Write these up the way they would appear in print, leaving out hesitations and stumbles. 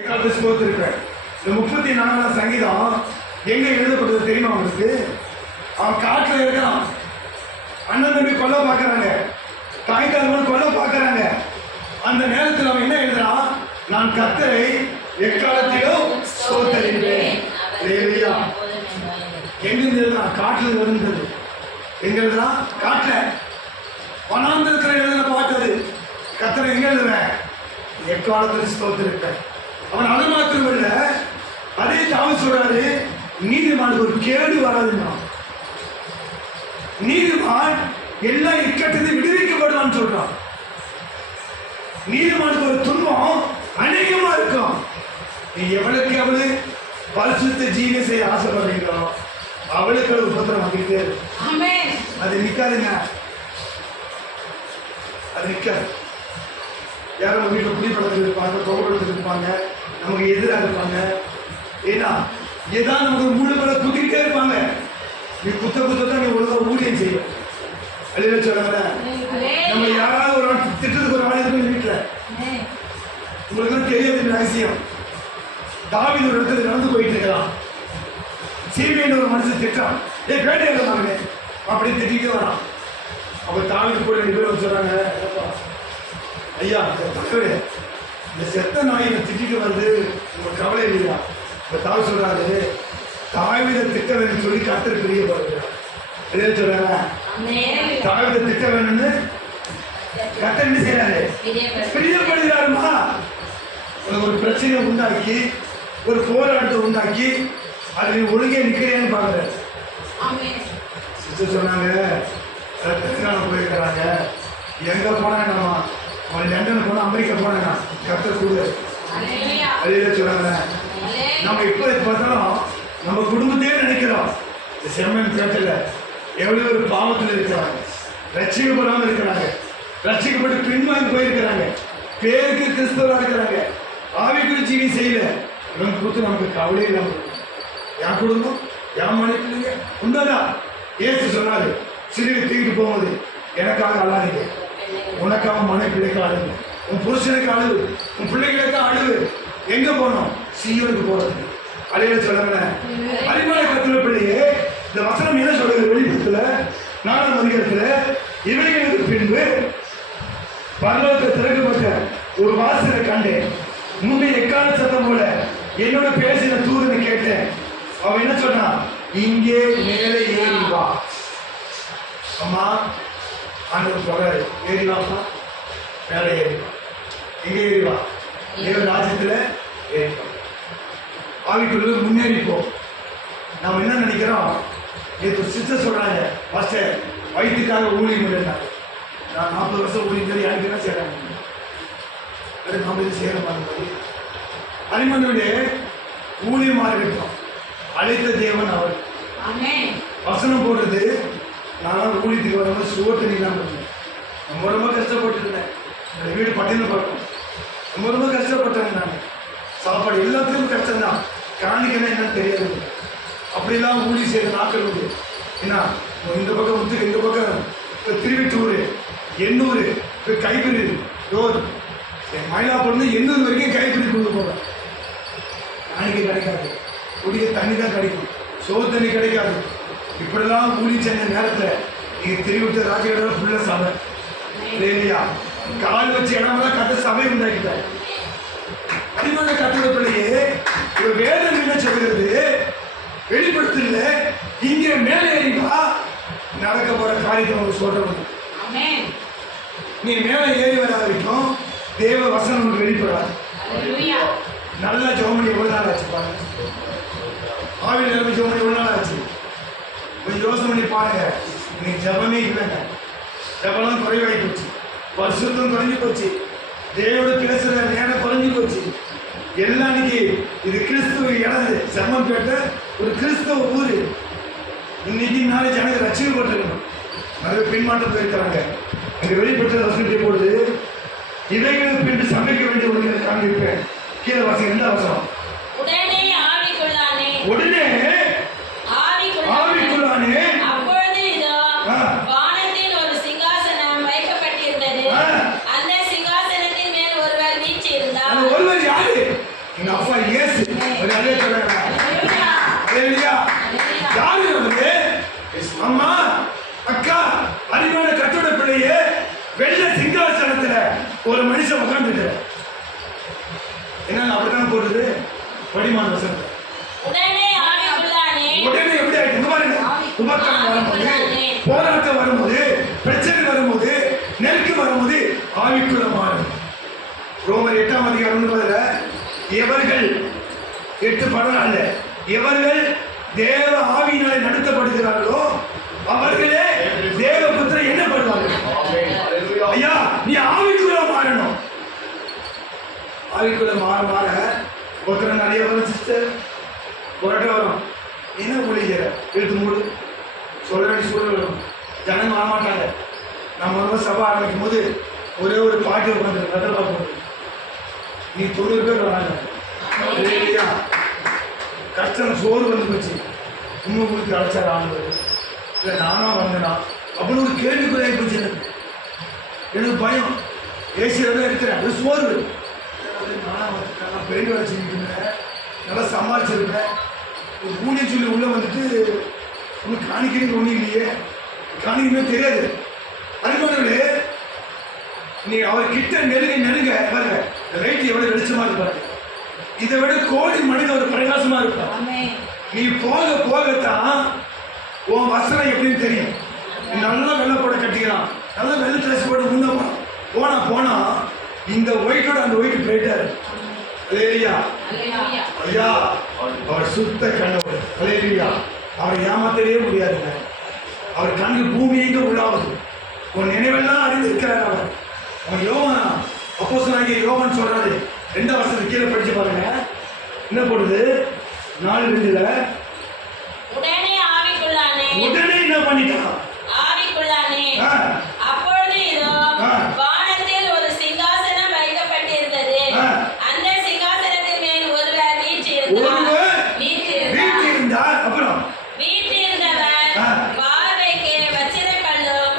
இந்த 34ஆம் சங்கீதம் எங்க எழுதப்பட்டது தெரியுமா உங்களுக்கு? அவன் காட்டுல இருக்கான், அண்ணன் தம்பி கொல்ல பார்க்கறாங்க, தாய் தகவல் கொல்ல பார்க்கறாங்க. அந்த நேரத்தில் அவன் என்ன எழுதுறான்? நான் கர்த்தரை எக்காலத்திலும் ஸ்தோத்தரிப்பேன். எங்க எழுதுறான்? காட்டுல இருந்தது. எங்க எழுதுறான்? காட்டுல. வனாந்திரத்தில் எழுதுன பார்த்தது. கர்த்தரை எங்க எழுதுவேன்? எக்காலத்தில் ஸ்தோத்தரிப்பேன். அவன் அது மாத்திரம் இல்ல, அதே தாவீது சொல்றாரு, நீதிமானுக்கு ஒரு கேடு வராதுன்னா, நீதிமான் எல்லா இக்கட்டத்தை விடுவிக்கப்படுவான்னு சொல்றான். நீதிமானுக்கு ஒரு துன்பம் அநேகமா இருக்கும். நீ எவளுக்கு எவ்வளவு பரிசுத்த ஜீவியம் செய்ய ஆசைப்படுறீங்களோ அவளுக்கு ஒரு உபத்திரம் வந்துகிட்டே இருக்கும். அது நிக்காதுங்க, அது நிக்காது. யாரும் வீட்டில் குடிப்படத்தில் இருப்பாங்க, தொகைப்படத்தில் இருப்பாங்க, நமக்கு எதிராக இருப்பாங்க. ஏன்னா ஏதாவது நமக்கு முள்ளு மேல குத்திக்கிட்டே இருப்பாங்க. நீ குத்தத்தான் நீ ஒழுங்காக ஊழியம் செய்யும். அழிய சொல்லுங்க, நம்ம யாராவது ஒரு நாள் திட்டத்துக்கு ஒரு ஆள் இருக்கு வீட்டில். உங்களுக்கு தெரியாது ரகசியம். தாவீது ஒரு இடத்துல நடந்து போயிட்டு இருக்கிறான். சீமையின் ஒரு மனுஷன் திட்டான், பேட்டையில வாங்க அப்படி திட்டிக்கிட்டே வரான். அப்ப தாவீது கூட 2 பேரும் சொல்றாங்க, ஐயா தலைவரே, இந்த செத்த நாயை திட்டிட்டு வந்து உங்க கவலை இல்லையா? இப்ப தாவீது சொல்றாரு, தாவீதை திட்ட வேணும்னு சொல்லி கர்த்தர் பிரியப்படுகிறார். என்ன சொல்றாங்க? தாவீதை திட்ட வேணும்னு கர்த்தர் என்ன செய்யறாரு? பிரியப்படுகிறாருமா. ஒரு பிரச்சனை உண்டாக்கி, ஒரு போராட்டத்தை உண்டாக்கி, அது நீ ஒழுங்கே நிற்கிறேன்னு பாக்குறாரு. சொன்னாங்க, தெலுங்கானா போயிருக்கிறாங்க, எங்க போனா நம்ம லண்டன் போனா, அமெரிக்கா போனா கர்த்தர் கூட அழிய சொன்னாங்க. நம்ம இப்போ பார்த்தாலும் நம்ம குடும்பத்தையே நினைக்கிறோம். இந்த செம்மன் பேட்டில் எவ்வளவு ஒரு பாவத்தில் இருக்கிறாங்க, ரட்சிக்கப்படாமல் இருக்கிறாங்க, ரட்சிக்கப்பட்டு பின்வாங்கி போயிருக்கிறாங்க, பேருக்கு கிறிஸ்தவராக இருக்கிறாங்க, ஆவிக்குரிய ஜீவி செய்யல. இவங்க கொடுத்து நமக்கு கவலையே இல்லாமல் என் குடும்பம் என் மனைவி உண்மைதான். ஏசு சொன்னாரு, சிறுவை தூக்கிட்டு போகும்போது எனக்காக அழாதீங்க, உனக்காக மனைவி பிள்ளைக்கு அழுது, உன் புருஷனுக்கு அழுது, உன் பிள்ளைகளுக்கு அழுது. எங்க போனோம்? சீவனுக்கு போறது. அழிய சொல்லுங்க. அடிமலை கத்துல பிள்ளையே, இந்த வசனம் என்ன சொல்றது? வெளிப்படத்துல 4ஆம் அதிகாரத்துல, இவைகளுக்கு பின்பு பரலோகத்தை திறக்கப்பட்ட ஒரு வாசலை கண்டேன். முந்தைய எக்கால சத்தம் போல என்னோட பேசின தூதனை கேட்டேன். அவன் என்ன சொன்னா? இங்கே மேலே ஏறி வா. அம்மா ஆண்டவர் சொல்றாரு, ஏறி வாப்பா, மேலே ஏறி வா. எங்கே ஏறி வா? தேவ ராஜ்யத்துல ஏறி வா. ஆவிக்குள்ள முன்னேறிப்போ. நம்ம என்ன நினைக்கிறோம்? நேற்று சிஸ்டர் சொல்றாங்க, மாஸ்டர் வயிற்றுக்காக ஊழியம் இல்லைன்னா, நான் 40 வருஷம் ஊழியம் சொல்லி யாருக்கு தான் செய்யறாங்க. அது நம்ம இது செய்யற மாதிரி அரிமனுடைய ஊழியமாக இருக்கட்டும். அழைத்த தேவன் அவர். வசனம் போடுறது, நான் ஊழியத்துக்கு வரும்போது சுவர் தண்ணி தான் பண்ணுவேன். ரொம்ப கஷ்டப்பட்டு இருந்தேன். என்னோட வீடு பட்டியல் பார்க்கணும், ரொம்ப கஷ்டப்பட்டேன். நான் சாப்பாடு எல்லாத்துக்கும் கஷ்டம்தான். காணிக்கணும் என்னன்னு தெரியாது. அப்படிலாம் ஊழி செய்த நாட்கள் உண்டு. என்ன இந்த பக்கம் முத்துக்கு, இந்த பக்கம் இப்போ திருவிட்டூர், எண்ணூர், இப்போ கைப்பிரி டோர், மயிலாப்பூர்லேருந்து எண்ணூர் வரைக்கும் கைப்பிரி கொண்டு போவேன். காணிக்கை கிடைக்காது, குடிக்க தண்ணி தான் கிடைக்கும், சோறு தண்ணி கிடைக்காது. இப்படிலாம் ஊழி செஞ்ச நேரத்தில் நீங்கள் திருவிட்டு ராஜகிட்ட ஃபுல்லாக சபை இல்லையா? கால் வச்சு இடமெல்லாம் கத்த சபை உண்டாக்கிட்டார். அடிமனை கத்துறதுலேயே ஒரு வேதம் என்ன சொல்கிறது? வெளிப்படுத்தல, இங்கே மேலே ஏறிவா, நடக்க போற காரியத்தை உங்களுக்கு சொல்றது. நீ மேலே ஏறி வர வரைக்கும் தேவ வசனம் உங்களுக்கு வெளிப்படாது. நல்லா ஜெபம் எவ்வளவு நாள் ஆச்சு பாருங்க. ஆவியில் நிரம்பி ஜெபம் எவ்வளவு நாள் ஆச்சு? கொஞ்சம் யோசனை பண்ணி பாருங்க. நீ ஜபமே இல்லைங்க, ஜபம் குறைவாகி போச்சு, பரிசுத்தம் குறைஞ்சி போச்சு, தேவோட பேசுற நேரம் குறைஞ்சி போச்சு. எல்லாம் இன்னைக்கு இது கிறிஸ்துவ இடம். செம்மன்பேட்டை ஒரு கிறிஸ்தவ ஊர். இன்னைக்கு நாளை ஜனங்க ரட்சிக்கப்பட்டிருக்கணும். நிறைய பின்மாற்றம் போயிருக்கிறாங்க. அங்கே வெளிப்பட்ட வசனத்தை போடுது, இவைகளுக்கு பின்பு சமைக்க வேண்டிய ஒரு காண்பிப்பேன். கீழே வாசம் 2 அவசரம். உடனே ஆவிக்குள்ளானே அப்பொழுது இதோ வானத்தில் ஒரு சிங்காசனம் வைக்கப்பட்டிருந்தது. அந்த சிங்காசனத்தின் மேல் ஒருவர் வீற்றிருந்தார். ஒருவர் யாரு? எங்க அப்பா இயேசு. ஒரு அல்லேலூயா சொல்லுங்க. அல்லேலூயா. அல்லேலூயா. அல்லேலூயா. யாரு நமக்கு? அம்மா, அக்கா, அறிவான கட்டோட பிள்ளையே, வெள்ளை சிங்காசனத்துல ஒரு மனுஷன் உட்கார்ந்துட்டு என்ன அப்படிதான் போடுது படிமான வசனம். உடனே ஆவிக்குள்ளானே. உடனே எப்படி ஆயிட்டு? இங்க பாருங்க. உபத்திரவம் வரும்போது, போராட்டம் வரும்போது, பிரச்சனை வரும்போது, நெருக்கம் வரும்போது ஆவிக்குள்ள மாறும். ரோமர் 8ஆம் அதிகாரம் 9 எவர்கள் 8:14 எவர்கள் தேவ ஆவியினாலே நடத்தப்படுகிறார்களோ அவர்களே தேவ புத்திரர் என்னப்படுவார்கள். ஐயா, நீ ஆவிக்குள்ள மாறணும். ஆவிக்குள்ள மாற மாற ஒருத்தர் நிறைய வரும் சிஸ்டர், போராட்டம் வரும். என்ன முடிக்கிற எழுத்து மூடு சொல்ல வேண்டிய சூழல் வரும். ஜனங்க வரமாட்டாங்க. நம்ம ரொம்ப சபை ஆரம்பிக்கும் போது ஒரே ஒரு பாட்டு உட்காந்து கதை பார்க்கணும். நீ 90 பேர் வராங்க இல்லையா? கஷ்டம் சோறு வந்து போச்சு, இன்னும் கொடுத்து அழைச்சார் ஆண்டு இல்லை நானா வந்தேனா அப்படின்னு ஒரு கேள்விக்குறையாகி போச்சு. எனக்கு பயம். ஏசியில் தான் இருக்கிறேன். அது சோறு நானா வந்து பெயிண்ட் வேலை செஞ்சுருந்தேன், நல்லா சமாளிச்சிருப்பேன். ஒரு ஊழியம் சொல்லி உள்ளே வந்துட்டு உனக்கு காணிக்கிறது ஒன்றும் இல்லையே, காணிக்கவே தெரியாது. அதுமாதிரி நீ அவர் கிட்ட நெருங்க பாருங்க, லைட் எவ்வளவு வெளிச்சமா இருப்பாரு. இதை விட கோடி மனித ஒரு பிரகாசமா இருப்பார். நீ போக போகத்தான் உன் வசனம் எப்படின்னு தெரியும். நீ நல்லா வெள்ளை போட கட்டிக்கலாம், நல்லா வெள்ளை ட்ரெஸ் போட்டு முன்ன போனா இந்த ஒயிட்டோட அந்த ஒயிட் பிரைட்டாரு. அல்லேலூயா. ஐயா, அவர் சுத்த கண்ணவர். அல்லேலூயா. அவர் ஏமாத்தவே முடியாதுங்க. அவர் கண்ணு பூமியெங்க உள்ளாவது. உன் நினைவெல்லாம் அறிந்திருக்கிறார் அவர். அவன் யோவானா, அப்போஸ்தலனாகிய யோவான் சொல்றாரு, 2ஆம் வசனத்துக்கு கீழே படிச்சு பாருங்க. என்ன போடுது? 4:2 உடனே ஆவிக்குள்ளானே. உடனே என்ன பண்ணிட்டான்? ஆவிக்குள்ளானே. அப்பொழுது இதோ வானத்தில் ஒரு சிங்காசனம் வைக்கப்பட்டிருந்தது. அந்த சிங்காசனத்தின் மேல் ஒருவர் வீற்றிருந்தார். அப்புறம் வீற்றிருந்தவர் பார்வைக்கு வச்சிரக்கல்லும்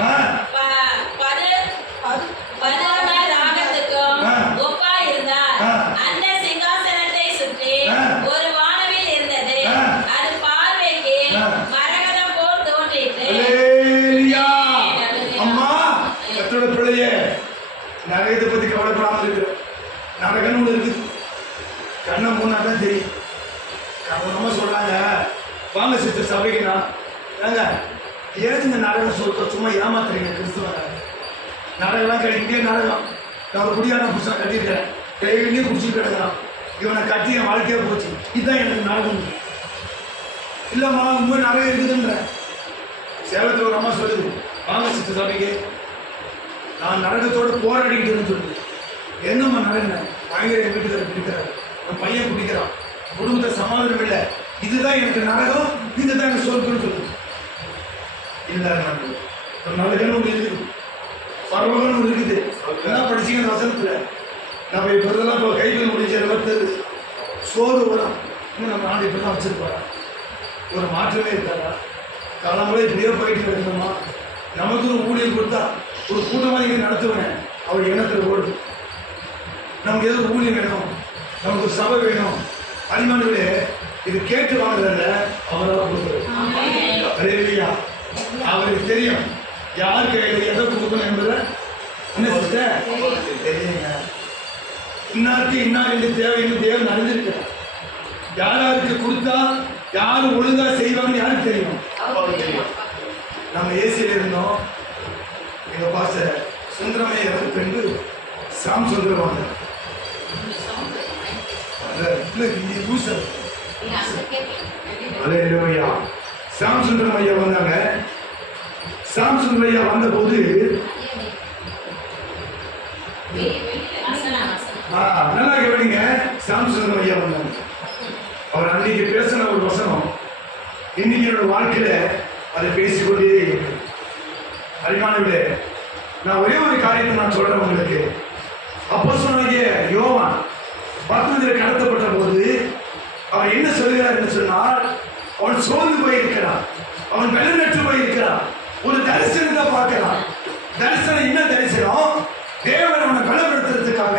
பதும ராகத்துக்கும் ஒப்பாயிருந்தார். அந்த சிங்காசனத்தை சுற்றி ஒரு வானவில் இருந்தது. அது பார்வைக்கு மரகதம் போல் தோன்றிற்று. அம்மா, கர்த்தருடைய பிள்ளையே, நரகத்தை பத்தி கவலைப்படாமல் இருக்கிற நரகன்னு ஒண்ணு இருக்குது. கண்ணை மூணா தான் தெரியும். கவனமா சொல்றாங்க, வாங்க சிஸ்டர் சபைக்கு. நான் ஏங்க ஏதுங்க நரகம் சொல்ற, சும்மா ஏமாத்துறீங்க கிறிஸ்துவ. நரகம்லாம் கிடையாது. இங்கே நரகம். நான் ஒரு குடியான புதுசாக கட்டியிருக்கிறேன், கையிலேயே குடிச்சிட்டு கிடக்கிறான். இவனை கட்டி என் வாழ்க்கையே போச்சு. இதுதான் எனக்கு நரகம். இல்லைம்மா உண்மை நரகம் இருக்குதுன்ற சேலத்தில் ஒரு அம்மா சொல்லுது, வாங்க சிஸ்டர் சபைக்கு. நான் நரகத்தோடு போராடிக்கிட்டு சொல்லுது. என்னம்மா நரகம்? பயங்கர என் வீட்டுக்காரர் பிடிக்கிறார், என் பையன் பிடிக்கிறான், குடும்பத்தை சமாதானம் இல்லை, இதுதான் எனக்கு நரகம், இதுதான் எனக்கு சொர்க்கம்னு சொல்லுது. இல்லை, நரகம் ஒன்று இருக்குது, பரவகம்னு ஒன்று இருக்குது. என்ன படிச்சீங்க அந்த வசனத்துல? நம்ம இப்போ இதெல்லாம் இப்போ கைகள் முடிஞ்ச சோறு வரும். இன்னும் நம்ம நாடு இப்படி தான் வச்சிருப்பாரா? ஒரு மாற்றமே இருக்காரா? காலங்களே இப்படியே போயிட்டு இருக்கணுமா? நமக்கு ஒரு ஊழியர் கொடுத்தா ஒரு கூட்டமாக இங்கே நடத்துவேன். அவர் எண்ணத்தில் ஓடுது. நமக்கு ஏதோ ஊழியம் வேணும், நமக்கு ஒரு சபை வேணும். அரிமானங்களே, இது கேட்டு வாங்குறதில்ல, அவரால் கொடுக்குறது. அல்லேலூயா. அவருக்கு தெரியும் யார் கையில் எதை கொடுக்கணும் என்பதை. என்ன சிஸ்டர் தெரியுங்க. இன்னாருக்கு இன்னார் என்று தேவைன்னு தேவன் அறிந்திருக்கிறார். யாராருக்கு கொடுத்தா யாரு ஒழுங்கா செய்வாங்கன்னு யாருக்கு தெரியும்? நம்ம ஏசியில் இருந்தோம். எங்க பாஸ்டர் சுந்தரமைய பெண்டு சாம் சொல்லுவாங்க. சாம் சுந்தரம் ஐயா வந்தாங்க. சாம் சுந்தரம் ஐயா வந்த போது நல்லா கவனிங்க. சாம் சுந்தரம் ஐயா வந்தாங்க. அவர் அன்னைக்கு பேசின ஒரு வசனம் இன்னைக்கு என்னோட வாழ்க்கையில அதை பேசிக்கொண்டே இருக்கு. அரிமானவிட நான் ஒரே ஒரு காரியத்தை நான் சொல்றேன் உங்களுக்கு. அப்போஸ்தலனாகிய யோவான் பத்மத்தில் கடத்தப்பட்ட போது அவர் என்ன சொல்கிறார் என்று சொன்னால், அவன் சோர்ந்து போயிருக்கிறான், அவன் வெள்ளநற்று போயிருக்கிறான். ஒரு தரிசனத்தை பார்க்கிறான். தரிசனம் என்ன தரிசனம்? தேவன் அவனை பலப்படுத்துறதுக்காக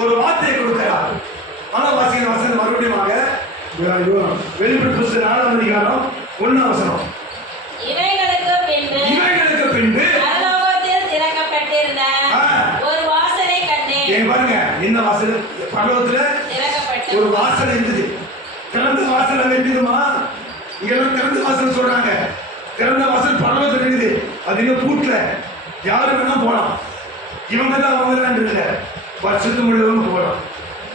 ஒரு வார்த்தையை கொடுக்கிறார். ஆனால் வாசிக்கிற வசனம் வாசல் மறுபடியும் வெளிப்பட்டு புஸ்தகம் 4ஆம் அதிகாரம் 1ஆம் வசனம். இவைகளுக்கு பின்பு பரலோகத்தில் திறக்கப்பட்டிருந்த ஒரு வாசலை கண்டேன். பாருங்க, என்ன வாசல்? பரலோகத்துல ஒரு வாசல் இருந்தது. திறந்த வாசல் அங்க இருக்குதுமா? இங்கெல்லாம் திறந்த வாசல் சொல்றாங்க. திறந்த வாசல் பரலோகத்துல இருக்குது. அது இன்னும் பூட்டல. யாரு வேணா போலாம். இவங்க தான் அவங்க தான் இல்லை. பரிசுத்தம் உள்ளவங்க போகலாம்,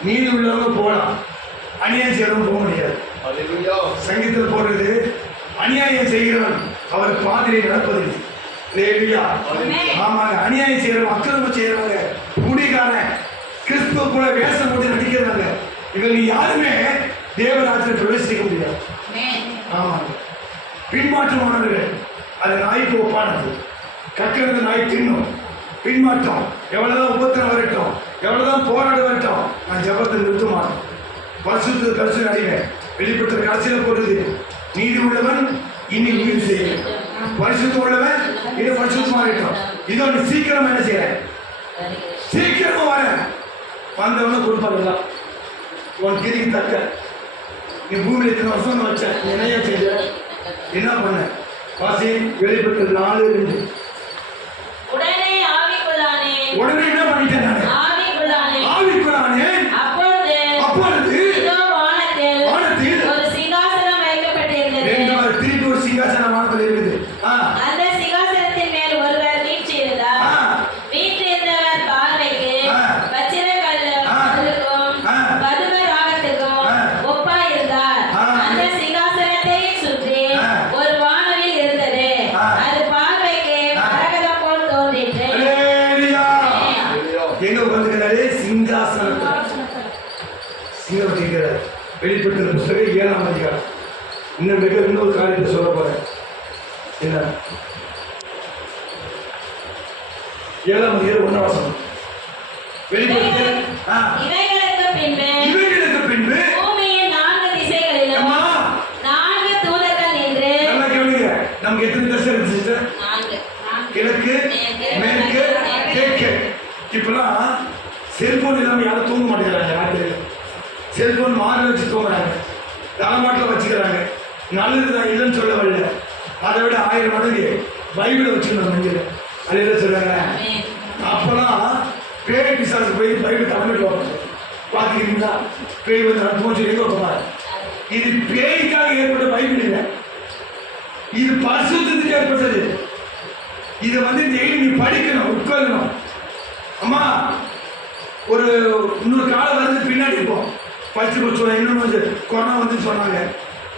நீதி உள்ளவங்க போகலாம், அநியாயம் செய்யறவங்க போக முடியாது. சங்கீதத்தில் போடுறது, அநியாயம் செய்கிறவன் அவர் பாதையை நடப்பதில்லை. ஆமாங்க, அநியாயம் செய்யறவங்க, அக்கிரமம் செய்யறவங்க, குடிகாரன், கிறிஸ்துவ கூட வேஷம் போட்டு நடிக்கிறாங்க. இவங்க யாருமே தேவராஜ்யத்தில் பிரவேசிக்க முடியாது. ஆமாங்க, பின்மாற்றமானவர்கள். அது நாய்க்கு ஒப்பானது. கக்கிறது நாய் தின்னும். பின்மாற்றம். எவ்வளவுதான் உபத்திரம் வரட்டும், எவ்வளவுதான் போராட வரட்டும், நான் ஜபத்தை நிறுத்த மாட்டேன். பரிசுத்த கடைசி அடைவேன். வெளிப்பட்ட கடைசியில போடுறது, நீதி உள்ளவன் இனி உயிர் செய்ய, பரிசுத்தம் உள்ளவன் இதை பரிசுத்தமா இருக்கட்டும். இதோ சீக்கிரம் என்ன செய்யறேன், சீக்கிரமா வரேன். வந்தவன கொடுப்பாங்க உன் கிரிக்கு தக்க. நீ பூமியில இத்தனை வருஷம் வச்ச, நீ என்னையா செய்ய, என்ன பண்ண? வாசி வெளிப்பட்ட 4:2. உடனே என்ன பண்ணிட்டேன் நான்? ஆவிக்குள்ளானே. அப்பொழுது வானத்தில் ஒரு சிங்காசனம் வைக்கப்பட்டிருந்தது. திருப்பி ஒரு சிங்காசனம் வானத்தில் இருக்குது. அந்த சிங்காசனத்தின் மேல் ஒருவர் வீற்றிருந்தார். வீற்றிருந்தவர் பார்வைக்கு வச்சிரக்கல்லுக்கும் பதும ராகத்துக்கும் ஒப்பாயிருந்தார். அந்த சிங்காசனத்தை சுற்றி ஒரு வானவில் இருந்தது. அது பார்வைக்கு மரகதம் போல் தோன்றிற்று. எங்க உட்கார்ந்துக்கிறாரு? சிங்காசனத்தில். சிங்கப்பட்டிருக்கிறார். வெளிப்பட்ட புஸ்தகம் 7ஆம் அதிகாரம். இன்னொரு காரியத்தை சொல்ல போறேன். என்ன? 7ஆம் அதிகாரம் 1ஆம் வசனம். வெளிப்பட்ட இவைகளுக்கு பின்பு பூமியின் 4 திசைகளிலும் 4 தூதர்கள் நின்று. நல்லா கேளுங்க. நமக்கு எத்தனை திசை இருக்கு சிஸ்டர்? 4. கிழக்கு, மேற்கு, தெற்கு. இப்பெல்லாம் செல்போன் இல்லாம யாரும் தூங்க மாட்டேங்கிறாங்க. யாரு செல்போன் மாற வச்சு தூங்குறாங்க, தலைமாட்டில் வச்சுக்கிறாங்க. நல்லதுதான், இல்லைன்னு சொல்ல வரல. அதை விட 1000 மடங்கு பைபிளை வச்சுருந்தாங்க நெஞ்சில். அது என்ன சொல்றாங்க? அப்பெல்லாம் பேய் பிசாசு போய் பைபிள் தலைமையில் வைப்பாங்க. பார்த்துக்கிறீங்களா? பேய் வந்து நடத்துவோம் சொல்லி வைப்பாங்க. இது பேய்க்காக ஏற்பட்ட பைபிள் இல்லை, இது பரிசுத்தத்துக்கு ஏற்பட்டது. இதை வந்து டெய்லி நீ படிக்கணும், உட்காரணும். அம்மா ஒரு இன்னொரு காலம் வந்து பின்னாடி இருப்போம். படிச்சு போச்சு. இன்னொன்று கொரோனா வந்து சொன்னாங்க,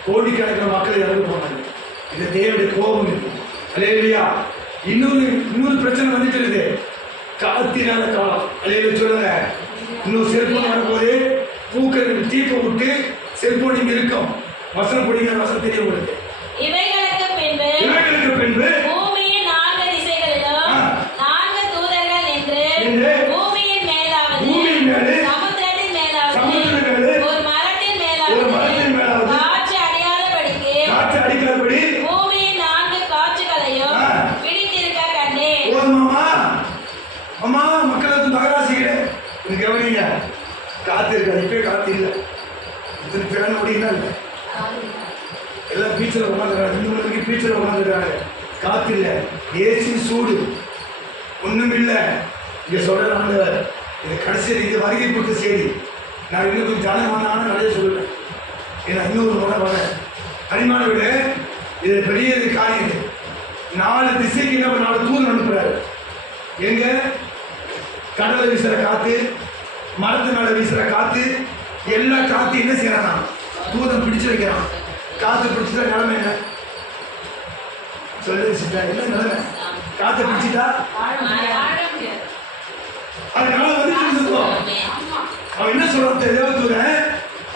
கோடிக்கணக்கில் மக்கள் இறந்து போனாங்க. இது தேவனுடைய கோபம் இருக்கு. அல்லேலூயா. இன்னொரு பிரச்சனை வந்துட்டு இருக்குது, காத்திரான காலம். அல்லேலூயா சொல்லுங்க. இன்னும் செல்போன் வரும்போது பூக்கள் தீப்பை விட்டு செல்போன் இங்க இருக்கும். வசனம் பிடிக்கிற வசனம் தெரிய உங்களுக்கு. இவைகளுக்கு பின்பு பூமியின் 4 திசைகளிலும் 4 தூதர்கள் நின்று பூமியின் மேலாவது, சமுத்திரத்தின் மேலாவது, ஒரு மரத்தின் மேலாவது, காற்று அடிக்காதபடி பூமியின் 4 காற்றுகளையும் பிடித்திருக்க கண்டேன். அம்மா மக்களுக்கு மகராசிகளே கவனிங்க. காத்து இருக்காது. இப்பவே காத்து இல்லை. இத்தனை பேர் அப்படின்னா இல்லை. எல்லாம் பீச்சில் உட்காந்துருக்காங்க. 2 மணிக்கு பீச்சில் உட்காந்துருக்காங்க. காத்து இல்லை, ஏசி சூடு, ஒன்றும் இல்லை. இங்கே சொல்கிற ஆண்டவர் இது கடைசியில் இது வருகை கொடுத்து சரி. நான் இன்னும் கொஞ்சம் ஜானமான நிறைய சொல்லுவேன். ஏன்னா இன்னொரு முறை வரேன். அரிமான விட இது பெரிய காரியம். 4 திசைக்கு நம்ம 4 தூதன் அனுப்புறாரு. எங்க? கடலை வீசுற காத்து, மரத்து மேல வீசுற காத்து, எல்லா காத்து என்ன செய்யறானா தூதன் பிடிச்சு வைக்கிறான். காத்து பிடிச்சிட்டா நிலைமை என்ன சொல்லு சிட்டா? என்ன நிலைமை? காத்து பிடிச்சிட்டா அதனால வந்து அவன் என்ன சொல்றான்? தேவதூதன்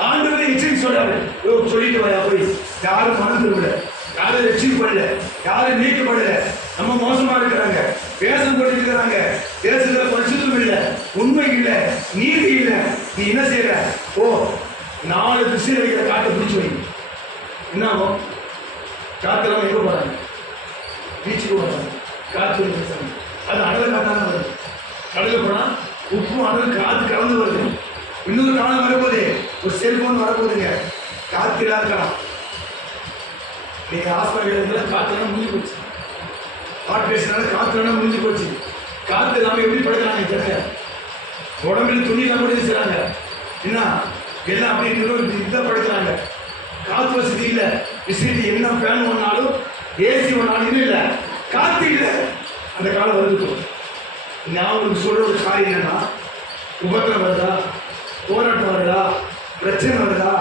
ஆண்டவரை எச்சரிக்கை சொல்றாரு. சொல்லிட்டு வரையா போய் யாரும் மனம் திரும்பல, யாரும் ரட்சிக்கப்படல, யாரும் நீக்கப்படல, நம்ம மோசமா இருக்கிறாங்க, வேஷம் போட்டு இருக்கிறாங்க, தேசத்துல பரிசுத்தம் இல்லை, உண்மை இல்லை, நீதி இல்லை. நீ என்ன செய்யற? 4 திசையில் வைக்கிற காட்டை பிடிச்சு வை. என்ன ஆகும்? காத்துல எங்க போறாங்க? பீச்சுக்கு போறாங்க. காற்று அது அடல காத்தான வருது. கடலுக்கு போனா உப்பும் அடல் காத்து கலந்து வருது. இன்னொரு காலம் வரப்போகுது, ஒரு செல்போன் வரப்போகுதுங்க, காற்று இல்லாத காலம். நீங்க ஹாஸ்பிட்டல் காற்றுலாம் முடிஞ்சு போச்சு, ஹார்ட் பேஷனால காற்றுலாம் முடிஞ்சு போச்சு. காற்று இல்லாமல் எப்படி படுக்கிறாங்க தெரியல, உடம்புல துணியெல்லாம் கூட செய்கிறாங்க, என்ன எல்லாம் அப்படி இதான் படுக்கிறாங்க. காற்று வசதி இல்லை, விசிறிட்டு என்ன ஃபேன் ஒன்றாலும் ஏசி ஒன்றாலும் இல்லை, காற்று இல்லை. அந்த காலம் வருது. நான் உங்களுக்கு சொல்கிற ஒரு காரியம் என்னன்னா, உபத்திரம் வருதா, போராட்டம் வருதா, பிரச்சனை வருதா,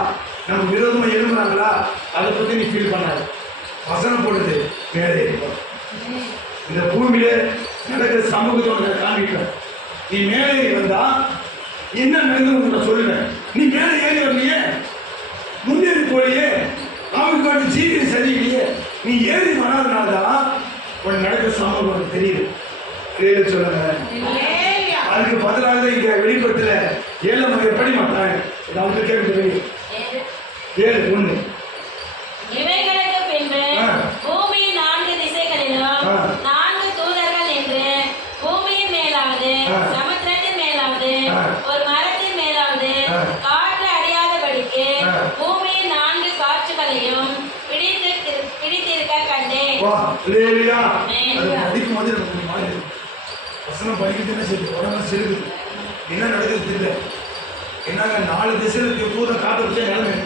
நம்ம விரோதமாக எழும்புறாங்களா, அதை பற்றி நீ ஃபீல் பண்ணாது. வசனம் போடுறது மேலே இந்த பூமியில நடக்கிற சமூகத்தோட காண்பிக்கிறேன். நீ மேலே வந்தா என்ன நடக்குது நான் சொல்லுவேன். நீ மேலே ஏறி வரலையே, முன்னேறி போலையே, அவனுக்கு வந்து ஜீவியம் சரியில்லையே, நீ ஏறி வராதனால்தான் உன் நடக்கிற சமூகம் உனக்கு தெரியுது. சொல்லுங்க. அதுக்கு பதிலாக இங்க வெளிப்படத்துல 7 முறை எப்படி மாட்டாங்க அவருக்கு கேட்க 7:1. இவைகளுக்கு பின்பு பூமியின் 4 திசைகளிலும் 4 தூதர்கள் என்று பூமியின் மேலாவது சமுத்திரத்தின் மேலாவது ஒரு மரத்தின் மேலாவது காற்று அடையாதபடிக்கு பூமியின் 4 காற்றுகளையும் பிடித்திருக்க கண்டேன். வசனம் படிக்கிறது சரி, உடம்பு செலுக்குது, என்ன நடக்குது தெரியல. என்னங்க 4 திசையில தூதம் காற்று வச்சா நிலைமை,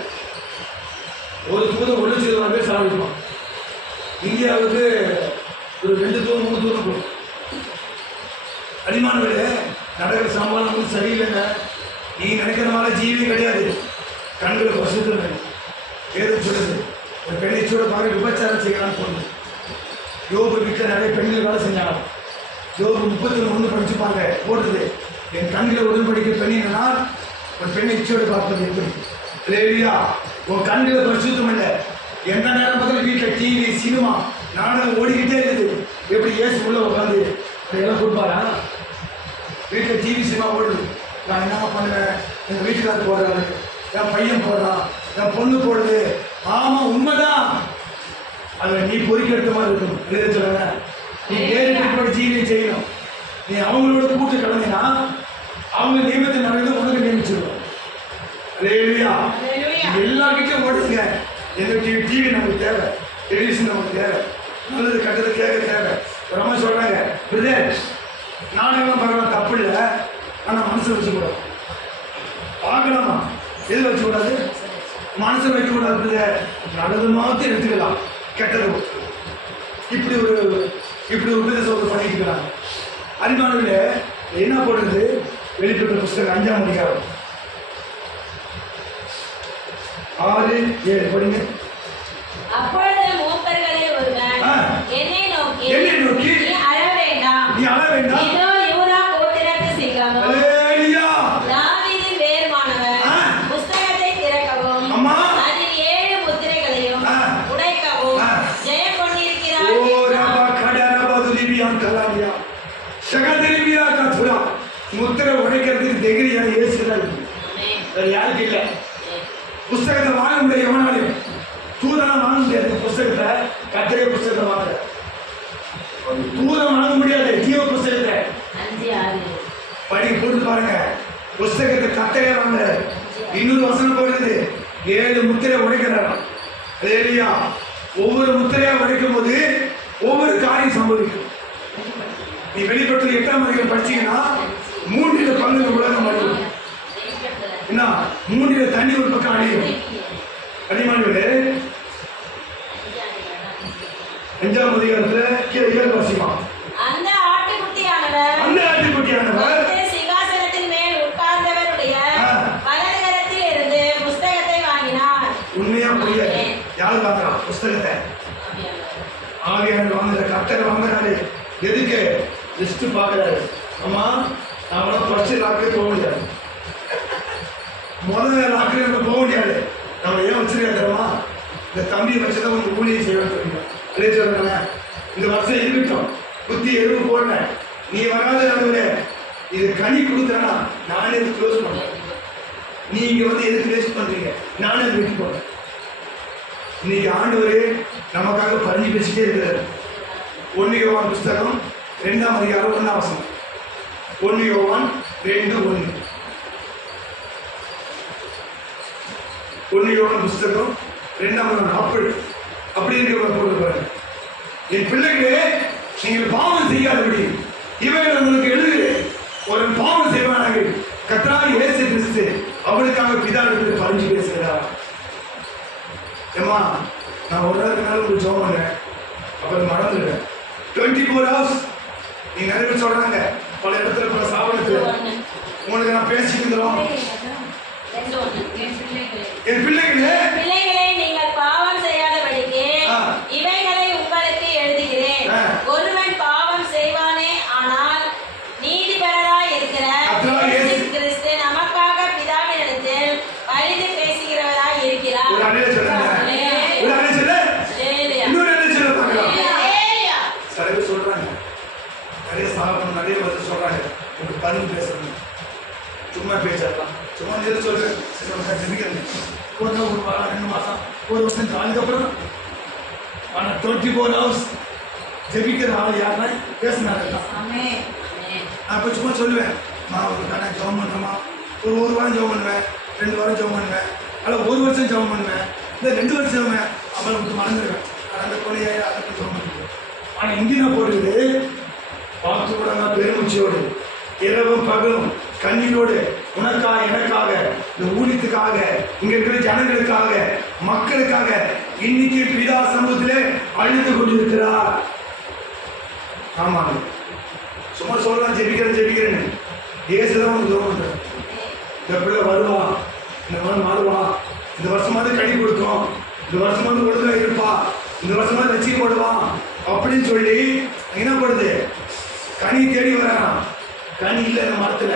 ஒரு தூதம் 1,00,000 பேர் சாப்பிடுவான். இந்தியாவுக்கு ஒரு 2 தூரம் 3 தூரம் போகும். அடிமான விட நடக்கிற சம்பளம் வந்து சரியில்லைங்க. நீ நினைக்கிற மாதிரி ஜீவியம் கிடையாது. கண்களை வசூல் ஏதோ சொல்லுது, ஒரு பெண்ணைச்சோட பார்க்க விபச்சாரம் செய்யலாம்னு தோணுது. யோபு வீட்டில் நிறைய பெண்கள் வேலை செஞ்சாங்க. யோபு 31 படிச்சுப்பாங்க போடுறது, என் கண்களை உடன்படிக்கை பெண்ணினா ஒரு பெண்ணை இச்சோடு பார்ப்பது எப்படி இல்லையா? உன் கண்களை பரிசுத்தம் இல்லை. எந்த நேரம் பார்த்தாலும் வீட்டில் டிவி சினிமா நாடகம் ஓடிக்கிட்டே இருக்குது. எப்படி ஏசு உள்ள உட்காந்து எல்லாம் கொடுப்பாரா? வீட்டில் டிவி சினிமா ஓடுது. நான் என்ன பண்ணுவேன், எங்கள் வீட்டுக்காரர் போடுறாரு, என் பையன் போடுறான், என் பொண்ணு போடுது. ஆமாம் உண்மைதான். அதில் நீ பொறுக்கி எடுத்த மாதிரி இருக்கணும். இதை சொல்லுங்க, நீ நேரிட்டு ஜீவியம் செய்யணும். நீ அவங்களோட கூட்டு கலந்தினா அவங்க நியமத்தை நடந்து உனக்கு நியமிச்சிருவோம். எல்லாருக்கிட்டையும் ஓடுங்க. எங்களுக்கு டிவி நமக்கு தேவை, டெலிவிஷன் நமக்கு தேவை, நல்லது கட்டது கேட்க தேவை. ரொம்ப சொல்றாங்க, நாடகம் பார்க்கலாம் தப்பு இல்லை, ஆனால் மனசை வச்சுக்கூடாது. பார்க்கலாமா, எது வச்சுக்கூடாது, மனசை வைக்கக்கூடாது. நல்லது மாற்றி எடுத்துக்கலாம், கெட்டது இப்படி ஒரு உபதேசம் பண்ணிக்கிறாங்க. அறிவானவில் என்ன போடுறது? வெளிப்பட்ட புஸ்தகம் 5ஆம் அதிகாரம் 6-7 படிங்க. அப்பொழுது மூப்பர்களில் ஒருவன் என்னை நோக்கி நீ அழ வேண்டாம், இதோ யூதா கோத்திரத்து சிங்கம் தாவீதின் வேறுமானவர் புஸ்தகத்தை திறக்கவும் அதில் 7 முத்திரைகளையும் உடைக்கவும் ஜெயம் கொண்டிருக்கிறார். முத்திரை உடைக்கிறதுக்கு தைரியம் இயேசுதான் இருக்கு, வேற யாருக்கு இல்லை. புஸ்தகத்தை வாங்க முடியாது, எவனாலையும் தூதெல்லாம் வாங்க முடியாது. புஸ்தகத்தை கத்திரை புஸ்தகத்தை வாங்க தூதம் வாங்க முடியாது. ஜீவ புஸ்தகத்தை படி போட்டு பாருங்க. புஸ்தகத்தை கத்திரையே வாங்க. இன்னொரு வசனம் போடுறது 7 முத்திரை உடைக்கிறாராம். இல்லையா? ஒவ்வொரு முத்திரையா உடைக்கும் போது ஒவ்வொரு காரியம் சம்பவிக்கும். நீ வெளிப்பட்டு 8ஆம் அதிகாரம் படிச்சீங்கன்னா 3 பங்கு உலகம் அழியும். என்ன 3 தண்ணி ஒரு பக்கம் அழியும். அடிமானே 5ஆம் அதிகாரத்துல கீழே 7 வாசிமா. அந்த ஆட்டுக்குட்டியானவர் சிங்காசனத்தின் மேல் உட்கார்ந்தவருடைய வலது கரத்தில் இருந்து புஸ்தகத்தை வாங்கினார். உண்மையா புரியாது. யார் வாங்குறா புஸ்தகத்தை? ஆவியானவர் வாங்குற, கர்த்தர் வாங்குறாரு. எதுக்கு? லிஸ்ட் பார்க்குறாரு. அம்மா நம்மள ஃபர்ஸ்ட் லாக்கு போக முடியாது, முதல் லாக்கு நம்ம போக முடியாது. நம்ம ஏன் வச்சிருக்கா தெரியுமா? இந்த தம்பி வச்சுதான் உங்களுக்கு ஊழியம் செய்யணும்னு சொல்லுங்க. அதே சொல்லுங்க, இந்த வருஷம் இருக்கட்டும், புத்தி எருவு போடுறேன், நீ வராத நடுவில் இது கனி கொடுத்தனா நானே இது க்ளோஸ் பண்ணுறேன். நீங்க வந்து எதுக்கு வேஸ்ட் பண்றீங்க? நானே அது வெட்டி போடுறேன். இன்னைக்கு ஆண்டவரே நமக்காக பறிஞ்சு பேசிட்டே இருக்கிறார். 1 யோவான் புஸ்தகம் 2ஆம் அதிகாரம் 1ஆம் வசனம். 1 யோவான் 2:1. 1 யோவான் புஸ்தகம் 2ஆம் அதிகாரம் அப்படி இருக்க போட்டு பாருங்க. என் பிள்ளைகளே, நீங்கள் பாவம் செய்யாதபடி இவைகள் உங்களுக்கு எழுதுகிறேன். ஒரு பாவம் செய்வானாக கர்த்தராகிய இயேசு கிறிஸ்து அவளுக்காக பிதாவிடத்தில் பரிஞ்சு பேசுகிறார். ஏம்மா, நான் ஒரு நாள் உங்களுக்கு ஜெபம் பண்ணேன், அப்புறம் மறந்துடுவேன். 24 hours நீங்க நிறைய பேர் சொல்றாங்க, பல இடத்துல பல சாவனத்துல உங்களுக்கு நான் பேசிக்கிறோம். என் பிள்ளைகளே, நீங்கள் பாவம் செய்யாதபடிக்கு இவைகளை உங்களுக்கு எழுதுகிறேன். ஒருவன் பாவம் செய்வானே ஆனால் நீதிபரராய் இருக்கிற இயேசு கிறிஸ்து நமக்காக பிதாவினிடத்தில் பரிந்து பேசுகிறவராய் இருக்கிறார். ஒரு அடையாளம் சொல்லுங்க. ஒரு அடையாளம் சொல்லு. இன்னொரு அடையாளம் சொல்ல பார்க்கலாம். சில பேர் சொல்றாங்க, நிறைய சாப்பிடணும், நிறைய வந்து சொல்றாங்க, உங்களுக்கு பதில் பேசணும். சும்மா பேசலாம், சும்மா எது சொல்றேன், ஒரு வாரம் 2 மாசம் 1 வருஷம் அதுக்கப்புறம். ஆனால் 24 hours ஜெபிக்கிற ஆள் யாருன்னா பேசினாரு. நான் இப்போ சும்மா சொல்லுவேன், நான் ஒரு கடை ஜெபம் பண்ணுறேமா, ஒரு வாரம் ஜெபம் பண்ணுவேன், 2 வாரம் ஜெபம் பண்ணுவேன், அல்ல 1 வருஷம் ஜெபம் பண்ணுவேன், இல்லை 2 வருஷம் ஜெபம், அப்புறம் விட்டு மறந்துடுவேன். அந்த கொலையாய் அதை ஜெபம் பண்ணுவேன். ஆனால் இங்கே நான் போடுறது பார்த்து கூடாங்க, பெருமூச்சியோடு இரவும் பகலும் கண்ணீரோடு உனக்காக எனக்காக இந்த ஊழியத்துக்காக இங்க இருக்கிற ஜனங்களுக்காக மக்களுக்காக இன்னைக்கு பிதா சமூகத்திலே அழுது கொண்டிருக்கிறார். ஆமாங்க, சும்மா சொல்லலாம் ஜெபிக்கிறேன்னு ஏசுதான் உனக்கு தோணும். இந்த பிள்ளை வருவான், இந்த மகன் மாறுவான், இந்த வருஷமாவது கனி கொடுக்கும், இந்த வருஷமாவது ஒழுங்கா இருப்பா, இந்த வருஷமாவது லட்சியம் போடுவான் அப்படின்னு சொல்லி என்ன பண்ணுது, கனி தேடி வரான். கனி இல்லை இந்த மரத்துல.